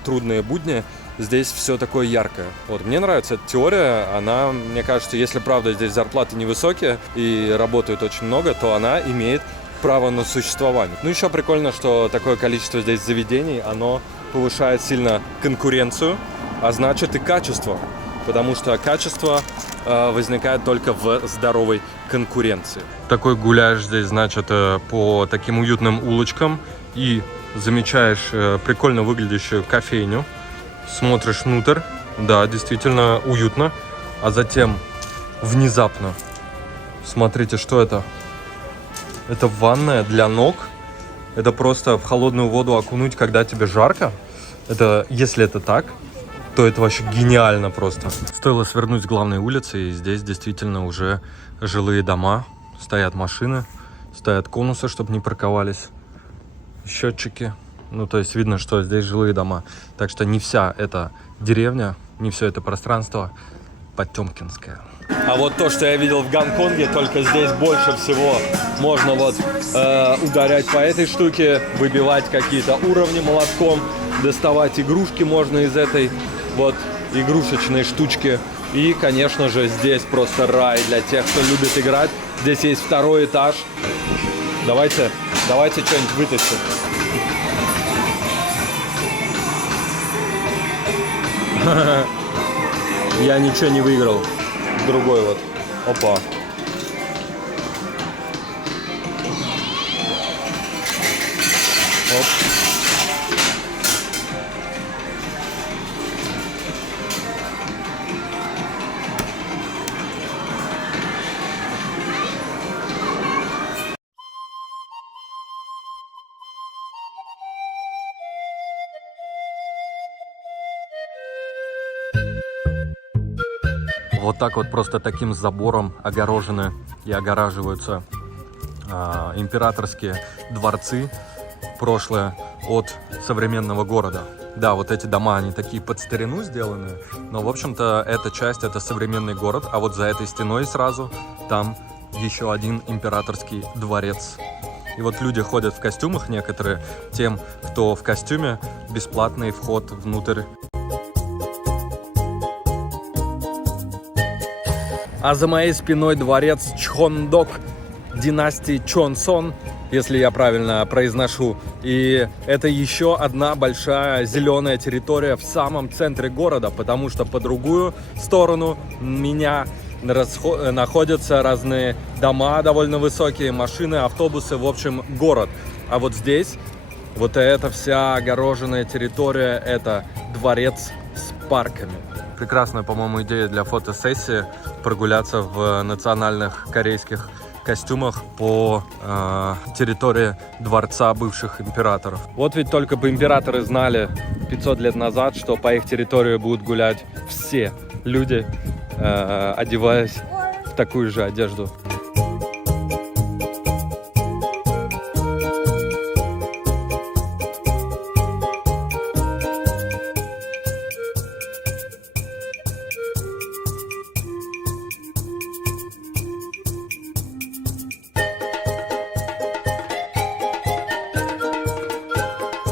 трудные будни, здесь все такое яркое. Вот, мне нравится эта теория, она, мне кажется, если правда здесь зарплаты невысокие и работают очень много, то она имеет право на существование. Еще прикольно, что такое количество здесь заведений, оно повышает сильно конкуренцию, а значит и качество, потому что качество возникает только в здоровой конкуренции. Такой гуляешь здесь, значит, по таким уютным улочкам и замечаешь прикольно выглядящую кофейню. Смотришь внутрь, да, действительно уютно, а затем внезапно, смотрите, что это? Это ванная для ног, это просто в холодную воду окунуть, когда тебе жарко, это, если это так, то это вообще гениально просто. Стоило свернуть с главной улицы, и здесь действительно уже жилые дома. Стоят машины, стоят конусы, чтобы не парковались, счетчики. Ну, то есть видно, что здесь жилые дома. Так что не вся эта деревня, не все это пространство потемкинское. А вот то, что я видел в Гонконге, только здесь больше всего можно вот ударять по этой штуке, выбивать какие-то уровни молотком, доставать игрушки можно из этой вот игрушечной штучки. И, конечно же, здесь просто рай для тех, кто любит играть. Здесь есть второй этаж. Давайте что-нибудь вытащим. Я ничего не выиграл. Другой вот. Опа. Оп. Вот так вот просто таким забором огорожены и огораживаются императорские дворцы прошлое от современного города. Да, вот эти дома, они такие под старину сделаны, но, в общем-то, эта часть — это современный город, а вот за этой стеной сразу там еще один императорский дворец. И вот люди ходят в костюмах некоторые, тем, кто в костюме, бесплатный вход внутрь. А за моей спиной дворец Чхондок династии Чонсон, если я правильно произношу. И это еще одна большая зеленая территория в самом центре города, потому что по другую сторону меня находятся разные дома довольно высокие, машины, автобусы, в общем, город. А вот здесь, вот эта вся огороженная территория, это дворец с парками. Прекрасная, по-моему, идея для фотосессии прогуляться в национальных корейских костюмах по территории дворца бывших императоров. Вот ведь только бы императоры знали 500 лет назад, что по их территории будут гулять все люди, одеваясь в такую же одежду.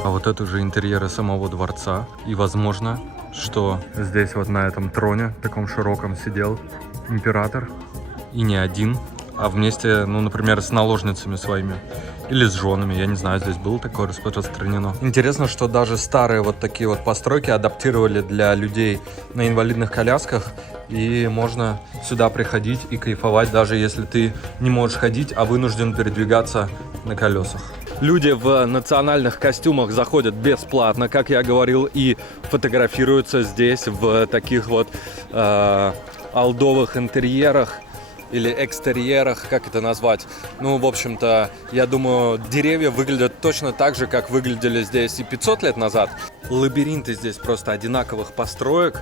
А вот это уже интерьеры самого дворца. И возможно, что здесь вот на этом троне, таком широком, сидел император. И не один, а вместе, ну, например, с наложницами своими. Или с женами, я не знаю, здесь было такое распространено. Интересно, что даже старые вот такие вот постройки адаптировали для людей на инвалидных колясках. И можно сюда приходить и кайфовать, даже если ты не можешь ходить, а вынужден передвигаться на колесах. Люди в национальных костюмах заходят бесплатно, как я говорил, и фотографируются здесь в таких вот олдовых интерьерах или экстерьерах, как это назвать. Ну, в общем-то, я думаю, деревья выглядят точно так же, как выглядели здесь и 500 лет назад. Лабиринты здесь просто одинаковых построек.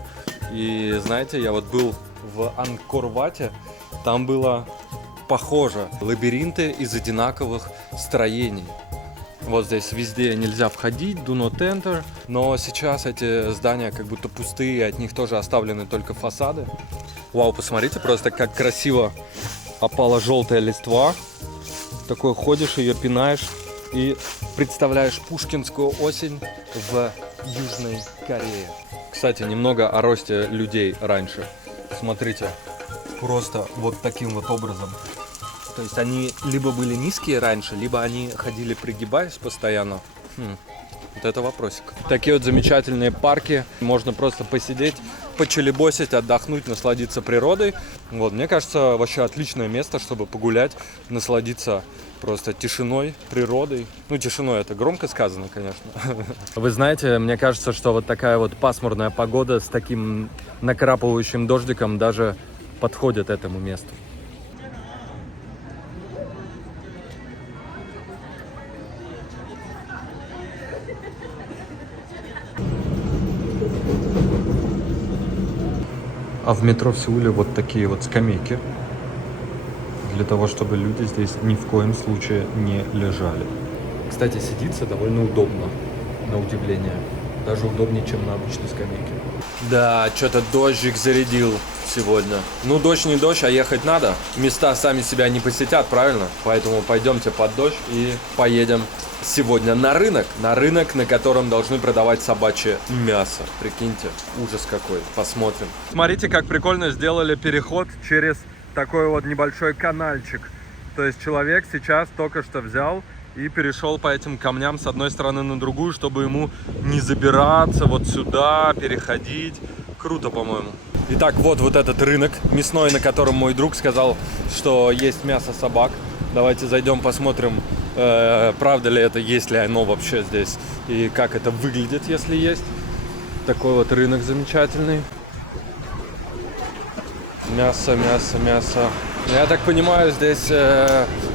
И знаете, я вот был в Ангкор-Вате, там было похоже. Лабиринты из одинаковых строений. Вот здесь везде нельзя входить, do not enter, но сейчас эти здания как будто пустые, от них тоже оставлены только фасады. Вау, посмотрите просто, как красиво опала желтая листва. Такой ходишь, ее пинаешь и представляешь пушкинскую осень в Южной Корее. Кстати, немного о росте людей раньше. Смотрите, просто вот таким вот образом. То есть они либо были низкие раньше, либо они ходили пригибаясь постоянно. Вот это вопросик. Такие вот замечательные парки. Можно просто посидеть, почелебосить, отдохнуть, насладиться природой. Вот, мне кажется, вообще отличное место, чтобы погулять, насладиться просто тишиной, природой. Ну, тишиной это громко сказано, конечно. Вы знаете, мне кажется, что вот такая вот пасмурная погода с таким накрапывающим дождиком даже подходит этому месту. А в метро в Сеуле вот такие вот скамейки, для того, чтобы люди здесь ни в коем случае не лежали. Кстати, сидится довольно удобно, на удивление. Даже удобнее, чем на обычной скамейке. Да, что-то дождик зарядил сегодня. Ну, дождь не дождь, а ехать надо. Места сами себя не посетят, правильно? Поэтому пойдемте под дождь и поедем сегодня на рынок. На рынок, на котором должны продавать собачье мясо. Прикиньте, ужас какой. Посмотрим. Смотрите, как прикольно сделали переход через такой вот небольшой канальчик. То есть человек сейчас только что взял и перешел по этим камням с одной стороны на другую, чтобы ему не забираться вот сюда, переходить. Круто, по-моему. Итак, вот этот рынок мясной, на котором мой друг сказал, что есть мясо собак. Давайте зайдем, посмотрим, правда ли это, есть ли оно вообще здесь и как это выглядит, если есть. Такой вот рынок замечательный. Мясо, мясо, мясо. Я так понимаю, здесь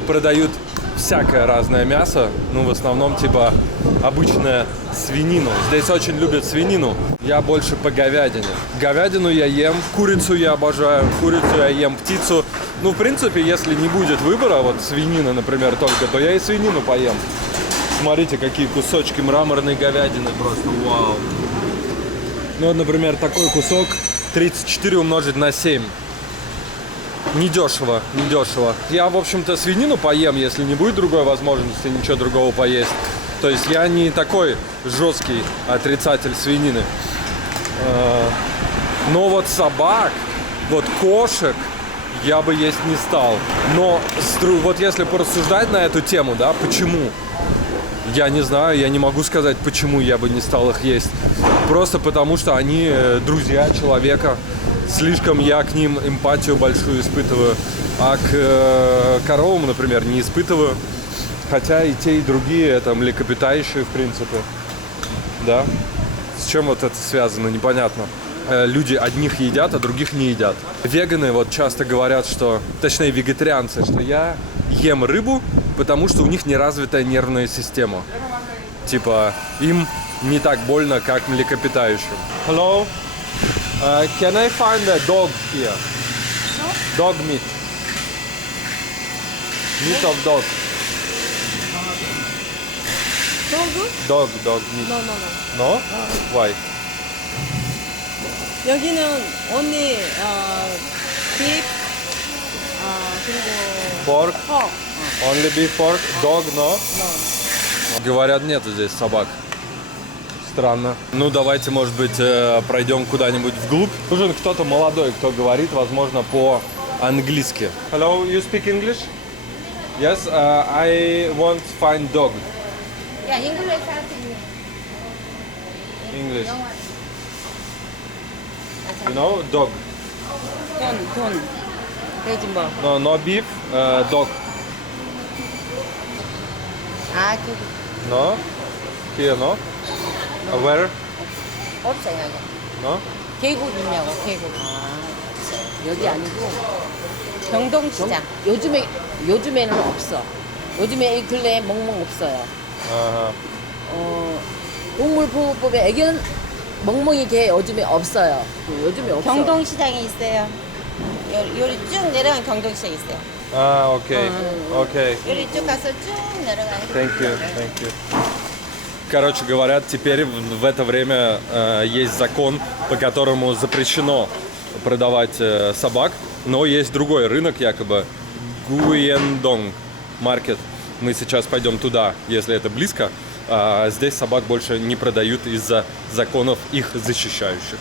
продают всякое разное мясо. Ну, в основном, типа, обычная свинину. Здесь очень любят свинину. Я больше по говядине. Говядину я ем, курицу я обожаю, курицу я ем, птицу. Ну, в принципе, если не будет выбора, вот свинина, например, только, то я и свинину поем. Смотрите, какие кусочки мраморной говядины, просто вау. Ну, вот, например, такой кусок 34 умножить на 7. Недешево, недешево. Я, в общем-то, свинину поем, если не будет другой возможности ничего другого поесть. То есть я не такой жесткий отрицатель свинины. Но вот собак, вот кошек я бы есть не стал. Но вот если порассуждать на эту тему, да, почему? Я не знаю, я не могу сказать, почему я бы не стал их есть. Просто потому, что они друзья человека. Слишком я к ним эмпатию большую испытываю. А к коровам, например, не испытываю. Хотя и те, и другие это млекопитающие, в принципе. Да? С чем вот это связано, непонятно. Люди одних едят, а других не едят. Веганы вот часто говорят, что, точнее вегетарианцы, что я ем рыбу, потому что у них неразвитая нервная система. Типа им не так больно, как млекопитающим. Hello? Can I find a dog here? Dog meat. Meat of dog. Dog meat. No? Why? 여기는 only beef 그리고 Pork? pork. Only beef pork? Dog, no? Говорят, нету здесь собак. Странно. Ну, давайте, может быть, пройдем куда-нибудь вглубь. Нужен кто-то молодой, кто говорит, возможно, по-английски. Hello, you speak English? Yes, I want to find dog. Yeah, English. English. You know, dog. 돈 돼지 뭐. No, no beef, dog. 아, 그 No? Here, no? Where? 없어요 여기. No? 계곡 있냐고 계곡. 여기 아니고 경동시장. 요즘에는 없어. 요즘에 이 근래에 멍멍 없어요. Uh-huh. 동물보호법에 애견 멍멍이 개 요즘에 없어요. 요즘에 없어. 경동시장에 있어요. 요리 쭉 내려간 경동시장 있어요. Ah, okay. Okay. 요리 쭉 가서 쭉 내려가요. Thank you, thank you. Короче, говорят, теперь в это время есть закон, по которому запрещено продавать собак, но есть другой рынок, якобы, Гуендонг маркет. Мы сейчас пойдем туда, если это близко. Здесь собак больше не продают из-за законов их защищающих.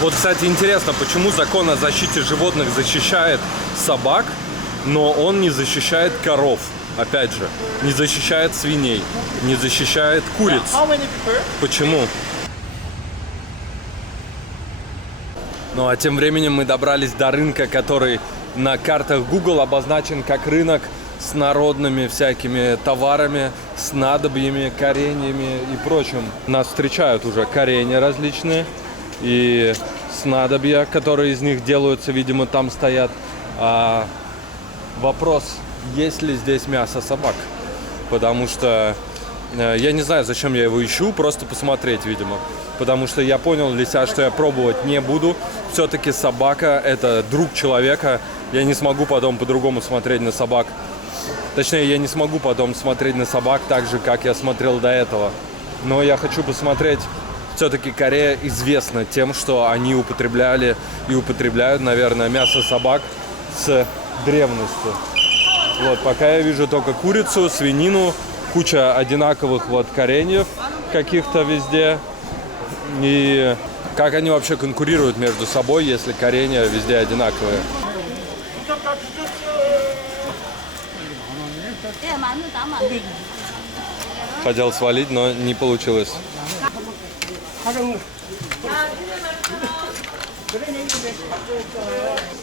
Вот, кстати, интересно, почему закон о защите животных защищает собак, но он не защищает коров. Опять же, не защищает свиней, не защищает куриц. Почему? Ну а тем временем мы добрались до рынка, который на картах Google обозначен как рынок с народными всякими товарами, снадобьями, кореньями и прочим. Нас встречают уже коренья различные и снадобья, которые из них делаются, видимо, там стоят. Вопрос, есть ли здесь мясо собак? Потому что Я не знаю, зачем я его ищу, просто посмотреть, видимо. Потому что я понял для себя, что я пробовать не буду. Все-таки собака – это друг человека. Я не смогу потом по-другому смотреть на собак. Точнее, я не смогу потом смотреть на собак так же, как я смотрел до этого. Но я хочу посмотреть. Все-таки Корея известна тем, что они употребляли и употребляют, наверное, мясо собак с древности. Вот, пока я вижу только курицу, свинину, куча одинаковых вот кореньев каких-то везде. И как они вообще конкурируют между собой, если коренья везде одинаковые? Хотел свалить, но не получилось.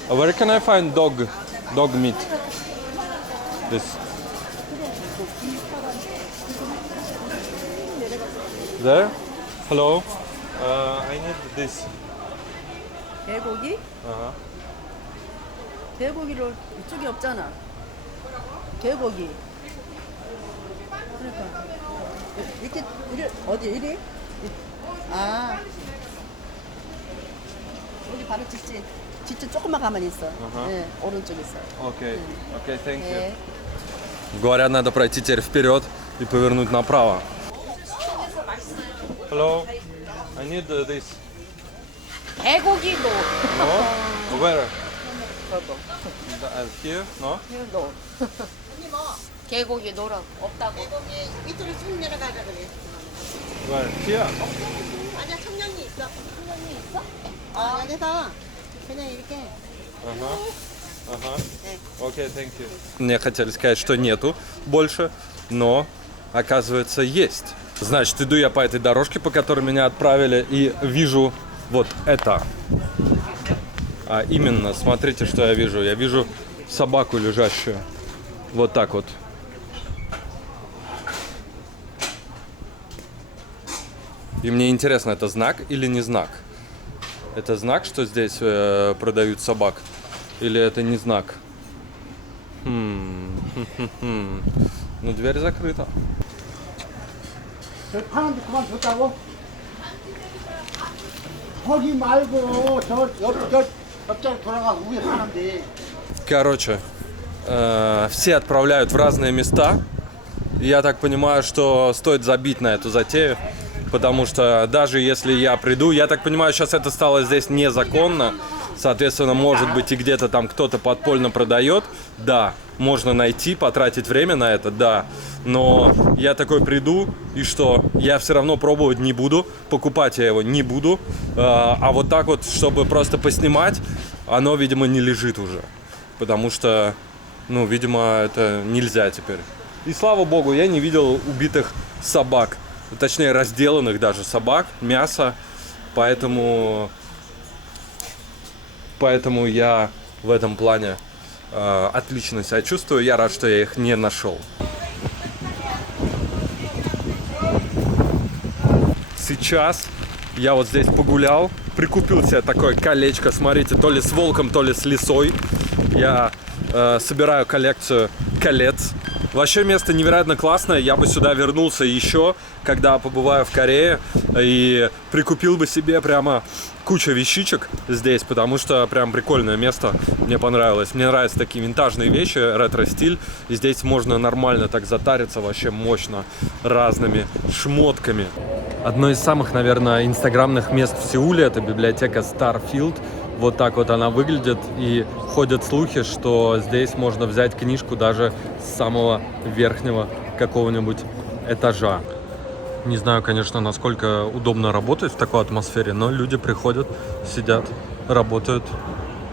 Where can I find dog meat? This. There? Hello. I need this. 개고기? 개고기를 이쪽에 없잖아. 개고기. 그러니까 이렇게 어디 이리? 아 여기 바로 직진 조금만 가만히 있어. 네, 오른쪽에 있어. Okay. Okay, thank you. 네. Говорят, надо пройти теперь вперед и повернуть направо. Hello. I need this. 개고기도. No? Where? Here? No? 개고기 노랑 없다고. 밑으로 쭉 내려가자 그래. Where? Here? 아니야 청량리 있어. 청량리 있어? 아 여기서 그냥 이렇게. Окей, thank you. Мне хотели сказать, что нету больше, но оказывается есть. Значит, иду я по этой дорожке, по которой меня отправили, и вижу вот это. А именно, смотрите, что я вижу. Я вижу собаку лежащую. Вот так вот. И мне интересно, это знак или не знак? Это знак, что здесь продают собак? Или это не знак? Ну, дверь закрыта. 파는데 그만뒀다고? 거기 말고 저 옆자리 돌아가 위에 파는데. Короче, все отправляют в разные места. Я так понимаю, что стоит забить на эту затею. Потому что даже если я приду, я так понимаю, сейчас это стало здесь незаконно. Соответственно, может быть, и где-то там кто-то подпольно продает. Да, можно найти, потратить время на это, да. Но я такой приду, и что? Я все равно пробовать не буду, покупать я его не буду. А вот так вот, чтобы просто поснимать, оно, видимо, не лежит уже. Потому что, ну, видимо, это нельзя теперь. И слава богу, я не видел убитых собак. Точнее, разделанных даже собак, мяса. Поэтому я в этом плане отлично себя чувствую. Я рад, что я их не нашел. Сейчас я вот здесь погулял, прикупил себе такое колечко, смотрите, то ли с волком, то ли с лисой. Я собираю коллекцию колец. Вообще место невероятно классное, я бы сюда вернулся еще, когда побываю в Корее, и прикупил бы себе прямо кучу вещичек здесь, потому что прям прикольное место, мне понравилось. Мне нравятся такие винтажные вещи, ретро-стиль, и здесь можно нормально так затариться вообще мощно разными шмотками. Одно из самых, наверное, инстаграмных мест в Сеуле — это библиотека Starfield. Вот так вот она выглядит, и ходят слухи, что здесь можно взять книжку даже с самого верхнего какого-нибудь этажа. Не знаю, конечно, насколько удобно работать в такой атмосфере, но люди приходят, сидят, работают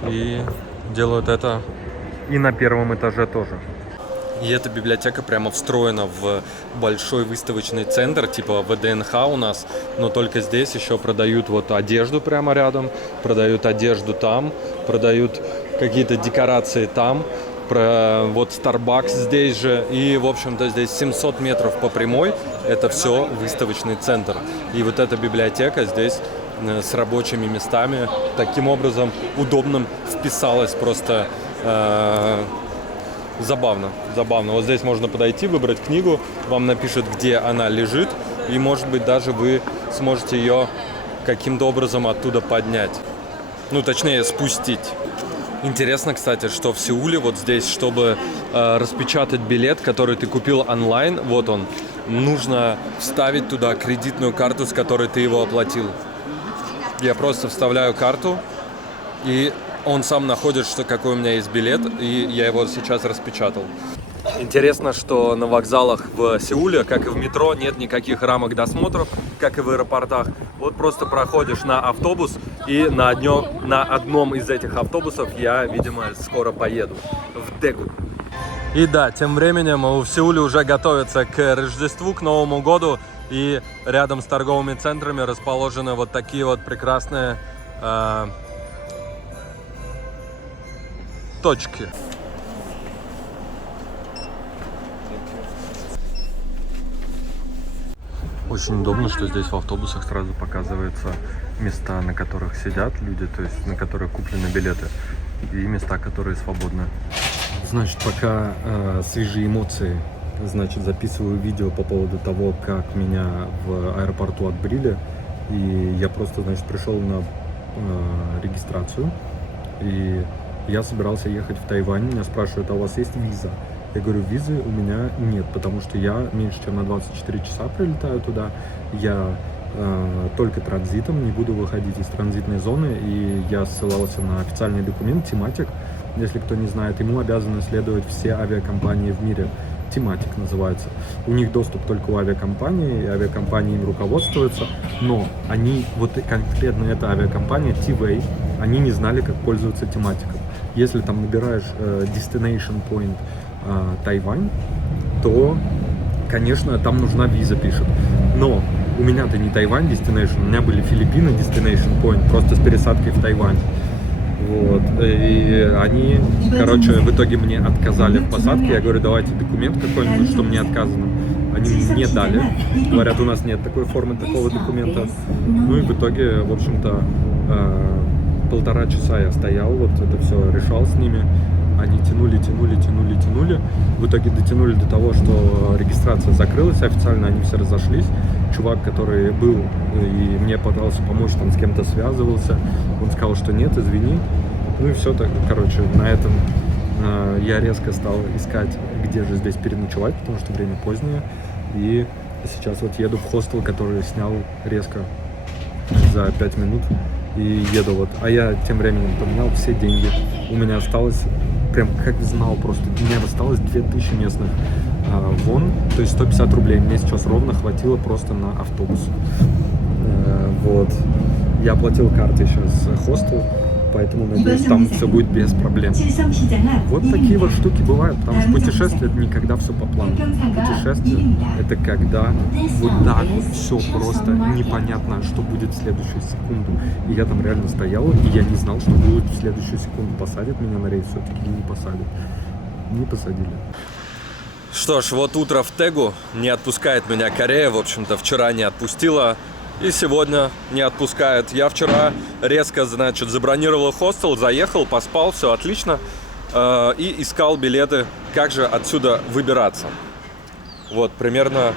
и делают это и на первом этаже тоже. И эта библиотека прямо встроена в большой выставочный центр, типа ВДНХ у нас, но только здесь еще продают вот одежду прямо рядом, продают одежду там, продают какие-то декорации там, вот Starbucks здесь же, и, в общем-то, здесь 700 метров по прямой, это все выставочный центр. И вот эта библиотека здесь с рабочими местами таким образом удобным вписалась просто Забавно, забавно. Вот здесь можно подойти, выбрать книгу, вам напишут, где она лежит, и, может быть, даже вы сможете ее каким-то образом оттуда поднять. Ну, точнее, спустить. Интересно, кстати, что в Сеуле вот здесь, чтобы распечатать билет, который ты купил онлайн, вот он, нужно вставить туда кредитную карту, с которой ты его оплатил. Я просто вставляю карту, и он сам находит, что какой у меня есть билет, и я его сейчас распечатал. Интересно, что на вокзалах в Сеуле, как и в метро, нет никаких рамок досмотров, как и в аэропортах. Вот просто проходишь на автобус, и на одном из этих автобусов я, видимо, скоро поеду в Дэгу. И да, тем временем в Сеуле уже готовятся к Рождеству, к Новому году, и рядом с торговыми центрами расположены вот такие вот прекрасные точки. Очень удобно, что здесь в автобусах сразу показываются места, на которых сидят люди, то есть на которых куплены билеты, и места, которые свободны. Значит, пока свежие эмоции, значит, записываю видео по поводу того, как меня в аэропорту отбрили, и я просто, значит, пришел на регистрацию, и я собирался ехать в Тайвань, меня спрашивают, а у вас есть виза? Я говорю, визы у меня нет, потому что я меньше чем на 24 часа прилетаю туда, я только транзитом, не буду выходить из транзитной зоны, и я ссылался на официальный документ Thematic, если кто не знает, ему обязаны следовать все авиакомпании в мире, Thematic называется. У них доступ только у авиакомпании, и авиакомпании им руководствуются, но они, вот конкретно эта авиакомпания, T-Way, они не знали, как пользоваться тематиком. Если там набираешь Destination Point Тайвань, то, конечно, там нужна виза, пишет. Но у меня-то не Тайвань Destination, у меня были Филиппины Destination Point, просто с пересадкой в Тайвань. Вот. И они, короче, в итоге мне отказали в посадке. Я говорю, давайте документ какой-нибудь, что мне отказано. Они мне не дали. Говорят, у нас нет такой формы, такого документа. Ну и в итоге, в общем-то, 1,5 часа я стоял, вот это все решал с ними. Они тянули. В итоге дотянули до того, что регистрация закрылась официально, они все разошлись. Чувак, который был и мне пытался помочь, там с кем-то связывался, он сказал, что нет, извини. Ну и все, так, короче, на этом я резко стал искать, где же здесь переночевать, потому что время позднее. И сейчас вот еду в хостел, который снял резко за 5 минут. И еду вот. А я тем временем поменял все деньги. У меня осталось, прям как знал просто, у меня осталось 2000 местных вон, то есть 150 рублей. Мне сейчас ровно хватило просто на автобус. Вот. Я оплатил картой сейчас хостел, поэтому, надеюсь, там все будет без проблем. Вот такие вот штуки бывают, потому что путешествие — это никогда все по плану. Путешествие — это когда вот так вот все просто непонятно, что будет в следующую секунду. И я там реально стоял, и я не знал, что будет в следующую секунду. Посадят меня на рейс все-таки или не посадят. Не посадили. Что ж, вот утро в Тегу, не отпускает меня Корея, в общем-то, вчера не отпустила. И сегодня не отпускает. Я вчера резко, значит, забронировал хостел, заехал, поспал, все отлично. И искал билеты, как же отсюда выбираться. Вот, примерно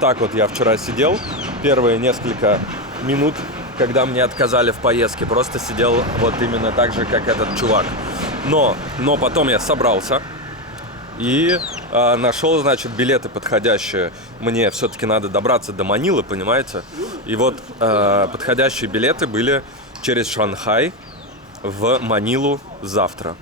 так вот я вчера сидел. Первые несколько минут, когда мне отказали в поездке, просто сидел вот именно так же, как этот чувак. Но потом я собрался и нашел, значит, билеты подходящие. Мне все-таки надо добраться до Манилы, понимаете? И вот подходящие билеты были через Шанхай в Манилу завтра.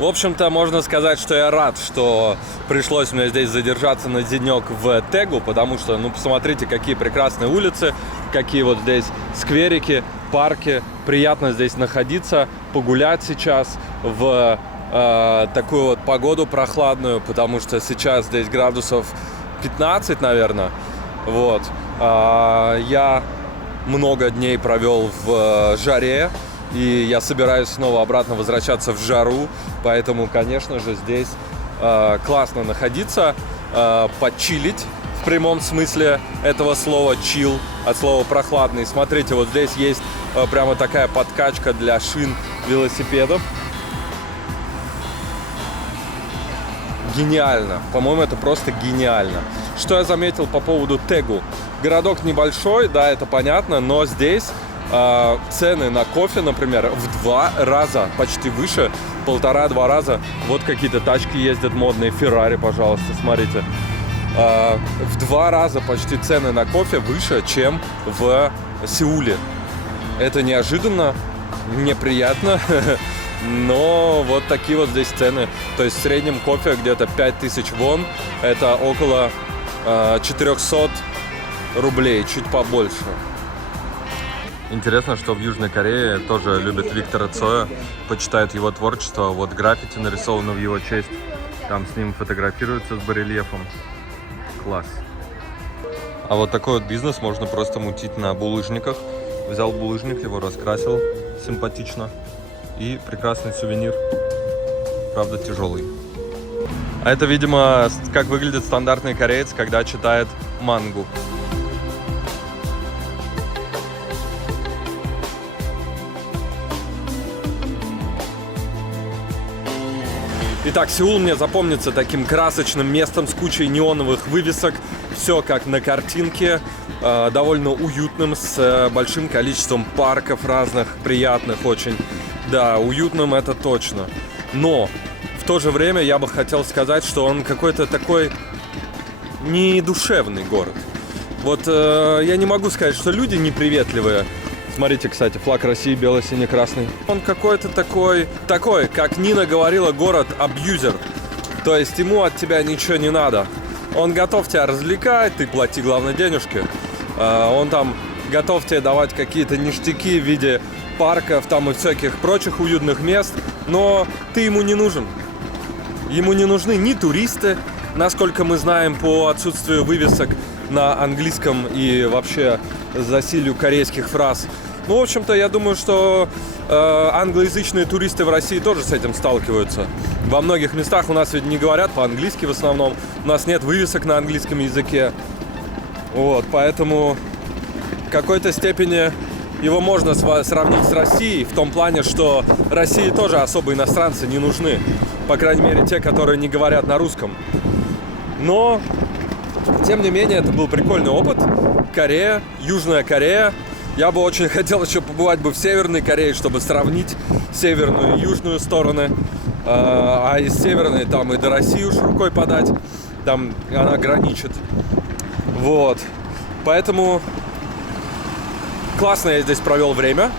В общем-то, можно сказать, что я рад, что пришлось мне здесь задержаться на денек в Тегу, потому что, ну, посмотрите, какие прекрасные улицы, какие вот здесь скверики, парки. Приятно здесь находиться, погулять сейчас в такую вот погоду прохладную, потому что сейчас здесь градусов 15, наверное. Вот. Я много дней провел в жаре, и я собираюсь снова обратно возвращаться в жару, поэтому, конечно же, здесь классно находиться, почилить в прямом смысле этого слова chill, от слова прохладный. Смотрите, вот здесь есть прямо такая подкачка для шин велосипедов. гениально. По-моему, это просто гениально. Что я заметил по поводу Тегу? Городок небольшой, да, это понятно, но здесь цены на кофе, например, в 2 раза, почти выше, 1,5-2 раза. Вот какие-то тачки ездят модные, Феррари, пожалуйста, смотрите. В 2 раза почти цены на кофе выше, чем в Сеуле. Это неожиданно, неприятно, но вот такие вот здесь цены. То есть в среднем кофе где-то 5000 вон, это около 400 рублей, чуть побольше. Интересно, что в Южной Корее тоже любят Виктора Цоя, почитают его творчество. Вот граффити нарисовано в его честь, там с ним фотографируются с барельефом. Класс. А вот такой вот бизнес можно просто мутить на булыжниках. Взял булыжник, его раскрасил симпатично. И прекрасный сувенир. Правда, тяжелый. А это, видимо, как выглядит стандартный кореец, когда читает мангу. Итак, Сеул мне запомнится таким красочным местом с кучей неоновых вывесок. Все как на картинке, довольно уютным, с большим количеством парков разных, приятных очень. Да, уютным это точно. Но в то же время я бы хотел сказать, что он какой-то такой недушевный город. Вот я не могу сказать, что люди неприветливые. Смотрите, кстати, флаг России бело-синий-красный. Он какой-то такой, как Нина говорила, город-абьюзер. То есть ему от тебя ничего не надо. Он готов тебя развлекать, ты плати, главное, денежки. Он там готов тебе давать какие-то ништяки в виде парков там и всяких прочих уютных мест. Но ты ему не нужен. Ему не нужны ни туристы, насколько мы знаем по отсутствию вывесок на английском и вообще засилию корейских фраз. Ну, в общем-то, я думаю, что англоязычные туристы в России тоже с этим сталкиваются. Во многих местах у нас ведь не говорят по-английски в основном. У нас нет вывесок на английском языке. Вот, поэтому в какой-то степени его можно сравнить с Россией в том плане, что России тоже особо иностранцы не нужны. По крайней мере, те, которые не говорят на русском. Но, тем не менее, это был прикольный опыт. Корея, Южная Корея. Я бы очень хотел еще побывать бы в Северной Корее, чтобы сравнить северную и южную стороны. А из Северной там и до России уж рукой подать. Там она граничит. Вот. Поэтому классно я здесь провел время.